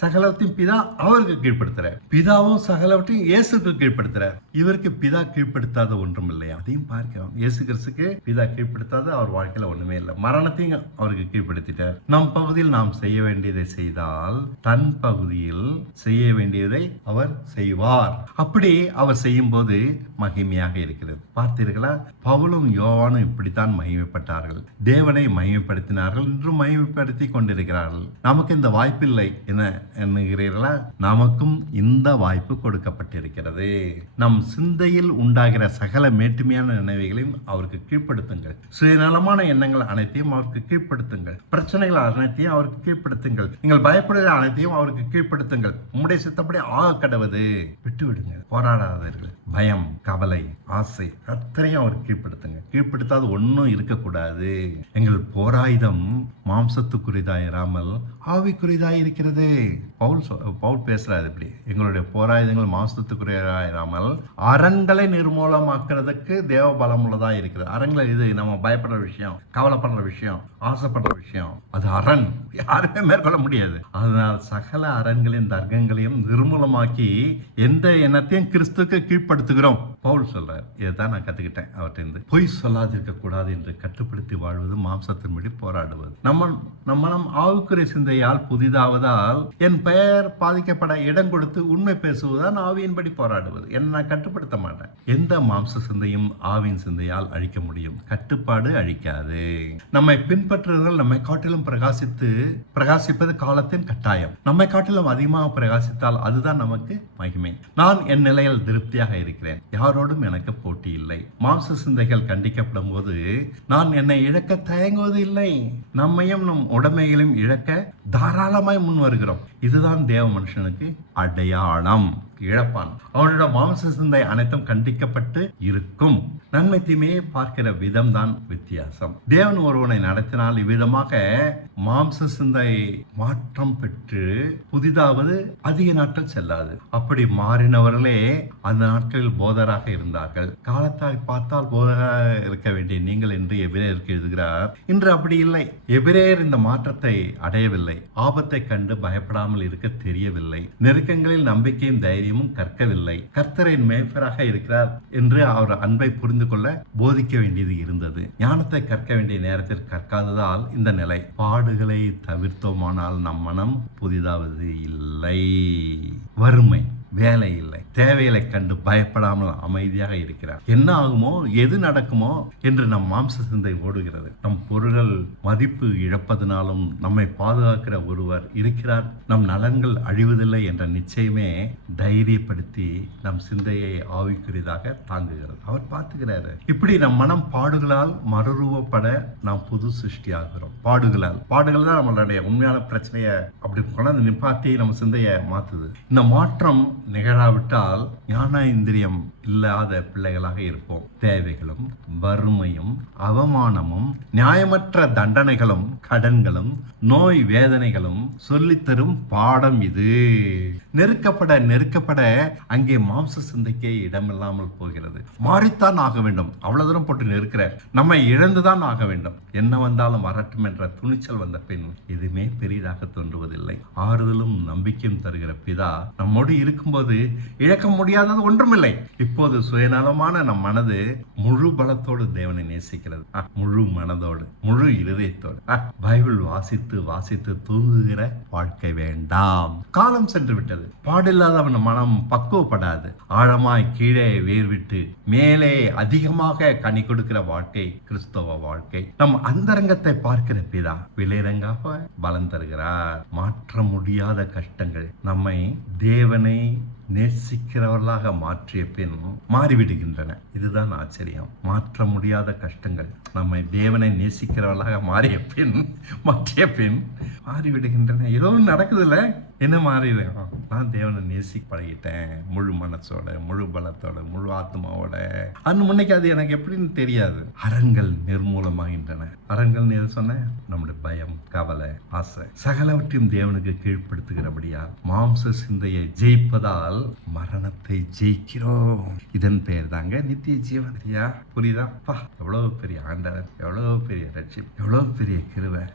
சகலத்தையும் பிதா அவருக்கு கீழ்ப்படுத்துற, பிதாவும் சகலவற்றையும் இயேசுக்கு கீழ்ப்படுத்துற. இவருக்கு பிதா கீழ்ப்படுத்தாத ஒன்றும் இல்லையா? அதையும் பார்க்கிறோம். இயேசு கிறிஸ்துக்கு பிதா கீழ்ப்படுத்தாத அவர் வாழ்க்கையில ஒண்ணுமே இல்லை. மரணத்தையும் அவருக்கு கீழ்ப்படுத்திட்டார். நம் பகுதியில் நாம் செய்ய வேண்டியதை செய்தால் தன் பகுதியில் செய்ய வேண்டியதை அவர் செய்வார். அப்படி அவர் செய்யும் போது மகிமையாக இருக்கிறது. பார்த்தீர்களா? பவுலும் யோவானும் இப்படித்தான் மகிமைப்பட்டார்கள். தேவனை மகிமைப்படுத்தினார்கள், இன்றும் மகிமைப்படுத்தி கொண்டிருக்கிறார்கள். நமக்கு இந்த வாய்ப்பு இல்லை என எண்ணுகிறீர்களா? நமக்கும் இந்த வாய்ப்பு கொடுக்கப்பட்டிருக்கிறது. நம் சிந்தையில் உண்டாகிற சகல மேட்டுமையான நினைவுகளையும் அவருக்கு கீழ்ப்படுத்துங்கள். சுயநலமான எண்ணங்கள் அனைத்தையும் அவருக்கு கீழ்ப்படுத்துங்கள். பிரச்சனைகள் அனைத்தையும் அவருக்கு கீழ்ப்படுத்துங்கள். நீங்கள் பயப்படுகிற அனைத்தையும் அவருக்கு கீழ்ப்படுத்துங்கள். உம்முடைய சித்தப்படி ஆக கடவுது. விட்டுவிடுங்க, போராடாதீர்கள். பயம், கவலை, ஆசை அத்தனையும் அவருக்கு கீழ்ப்படுத்துங்க. கீழ்ப்படுத்தாது ஒன்றும் இருக்கக்கூடாது. எங்கள் போராயுதம் மாம்சத்துக்குரியதாயிராமல் ஆவிக்குரியதாய் இருக்கிறது. பவுல் பேசுறாரு இப்படி. எங்களுடைய போராயுதங்கள் மாம்சத்துக்குரியதாயிராமல் அரண்களை நிர்மூலமாக்குறதுக்கு தேவ பலம் உள்ளதா இருக்கிறது. அரண்களை இது நம்ம பயப்படுற விஷயம், கவலைப்படுற விஷயம், ஆசைப்படுற விஷயம், அது அரண் யாருமே மேற்கொள்ள முடியாது. அதனால் சகல அரண்களின் தர்க்கங்களையும் நிர்மூலமாக்கி எந்த எண்ணத்தையும் கிறிஸ்துக்கு கீழ்ப்படுத்துகிறோம். பவுல் சொல்றார். இதைத்தான் நான் கத்துக்கிட்டேன் அவற்றிலிருந்து. பொய் சொல்லாதிருக்க கூடாது என்று கட்டுப்படுத்தி வாழ்வது, மாம்சத்தின்படி போராடுவது. நம்ம ஆவுக்குறை சிந்தையால் புதிதாவதால் என் பெயர் பாதிக்கப்பட இடம் கொடுத்து உண்மை பேசுவதுதான் ஆவியின்படி போராடுவது. என்ன நான் கட்டுப்படுத்த மாட்டேன். எந்த மாம்ச சிந்தையும் ஆவியின் சிந்தையால் அழிக்க முடியும். கட்டுப்பாடு அழிக்காது. நம்மை பின்பற்றுவர்கள் நம்மை காட்டிலும் பிரகாசிப்பது காலத்தின் கட்டாயம். நம்மை காட்டிலும் அதிகமாக பிரகாசித்தால் அதுதான் நமக்கு மகிமை. நான் என் நிலையில் திருப்தியாக இருக்கிறேன். யாரோடும் எனக்கு போட்டி இல்லை. மாம்ச சிந்தைகள் கண்டிக்கப்படும் போது நான் என்னை இழக்க தயங்குவது இல்லை. நம்மையும் நம் உடைமைகளையும் இழக்க தாராளமாய் முன் வருகிறோம். இதுதான் தேவ மனுஷனுக்கு அடையாளம். இழப்பான். அவனோட மாம்ச சிந்தை அனைத்தும் கண்டிக்கப்பட்டு இருக்கும். நன்மை தீமையை பார்க்கிற விதம் தான் வித்தியாசம். தேவன் ஒருவனை நடத்தினால் இவ்விதமாக மாம்ச சிந்தை மாற்றம் பெற்று புதிதாவது அதிக நாட்கள் செல்லாது. அப்படி மாறினவர்களே அந்த நாட்களில் போதராக இருந்தார்கள். காலத்தாய் பார்த்தால் போதராக இருக்க வேண்டிய நீங்கள் என்று எபிரேயருக்கு எழுதுகிறார். இன்று அப்படி இல்லை. எபிரேயர் இந்த மாற்றத்தை அடையவில்லை. ஆபத்தை கண்டு பயப்படாமல் இருக்க தெரியவில்லை. நெருக்கங்களில் நம்பிக்கையும் தைரியமும் கற்கவில்லை. கர்த்தரின் மேய்ப்பராக இருக்கிறார் என்று அவர் அன்பை புரிந்து கொள்ள போதிக்க வேண்டியது இருந்தது. ஞானத்தை கற்க வேண்டிய நேரத்தில் கற்காததால் இந்த நிலை. பாடுகளை தவிர்த்தோமானால் நம் மனம் புதிதாவது இல்லை. வறுமை, வேலை இல்லை, தேவைகளை கண்டு பயப்படாமல் அமைதியாக இருக்கிறார். என்ன ஆகுமோ எது நடக்குமோ என்று நம் மாம்ச சிந்தை ஓடுகிறது. நம் பொருள்கள் மதிப்பு இழப்பதனாலும் நம்மை பாதுகாக்கிற ஒருவர் இருக்கிறார். நம் நலன்கள் அழிவதில்லை என்ற நிச்சயமே தைரியப்படுத்தி நம் சிந்தையை ஆவிக்குரியதாக தாங்குகிறது. அவர் பார்த்துக்கிறாரு. இப்படி நம் மனம் பாடுகளால் மறுரூபப்பட நாம் புது சிருஷ்டி ஆகிறோம். பாடுகள் தான் நம்மளுடைய உண்மையான பிரச்சனையை அப்படி கொண்டாந்து நிப்பாட்டி நம்ம சிந்தையை மாத்துது. இந்த மாற்றம் நிகழாவிட்டால் ஞான இந்திரியம் இல்லாத பிள்ளைகளாக இருப்போம். தேவைகளும் வறுமையும் அவமானமும் நியாயமற்ற தண்டனைகளும் கடன்களும் நோய் வேதனைகளும் சொல்லித்தரும் பாடம் இது. நெருக்கப்பட அங்கே மாம்ச சிந்தைக்கே இடமில்லாமல் போகிறது. மாறித்தான் ஆக வேண்டும். அவ்வளவு தூரம் போட்டு நெருக்கிற நம்மை இழந்துதான் ஆக வேண்டும். என்ன வந்தாலும் வரட்டும் என்ற துணிச்சல் வந்த பின் எதுவுமே பெரிதாக தோன்றுவதில்லை. ஆறுதலும் நம்பிக்கையும் தருகிற பிதா நம்மோடு இருக்கும்போது இருக்கும்போது இழக்க முடியாதது ஒன்றுமில்லை. இப்போது சுயநலமான நம் மனது முழு பலத்தோடு தேவனை நேசிக்கிறது. முழு மனதோடு, முழு இருதயத்தோடு. பைபிள் வாசித்து வாசித்து தூங்குகிற வாழ்க்கை வேண்டாம். காலம் சென்று விட்டது. பாடில்லாதவன் மனம் பக்குவப்படாது. ஆழமாய் கீழே வேர்விட்டு மேலே அதிகமாக கனி கொடுக்கிற வாழ்க்கை கிறிஸ்தவ வாழ்க்கை. நம் அந்தரங்கத்தை பார்க்கிற பிதா விலைரங்காக பலன் தருகிறார். மாற்ற முடியாத கஷ்டங்கள் நம்மை தேவனை நேசிக்கிறவர்களாக மாற்றிய பின் மாறிவிடுகின்றன. இதுதான் ஆச்சரியம். மாற்ற முடியாத கஷ்டங்கள் நம்மை தேவனை நேசிக்கிறவர்களாக மாற்றிய பின் மாறிவிடுகின்றன. ஏதோ நடக்குதுல்ல, என்ன மாறிடும்? நான் தேவனை நேசி பழகிட்டேன், முழு மனசோட, முழு பலத்தோட, முழு ஆத்மாவோட. அது முன்னைக்கு அது எனக்கு எப்படின்னு தெரியாது. அரண்கள் நிர்மூலமாகின்றன. அரண்கள் எது சொன்ன? நம்முடைய பயம், கவலை, ஆசை சகலவற்றையும் தேவனுக்கு கீழ்ப்படுத்துகிறபடியால் மாம்ச சிந்தையை ஜெயிப்பதால் மரணத்தை ஜெயிக்கிறோம். இதன் பெயர் தாங்க நித்திய ஜீவன். புரியுதா? எவ்வளவு பெரிய ஆண்டவர், எவ்வளவு பெரிய ரட்சிப்பு, எவ்வளவு பெரிய கிருபை.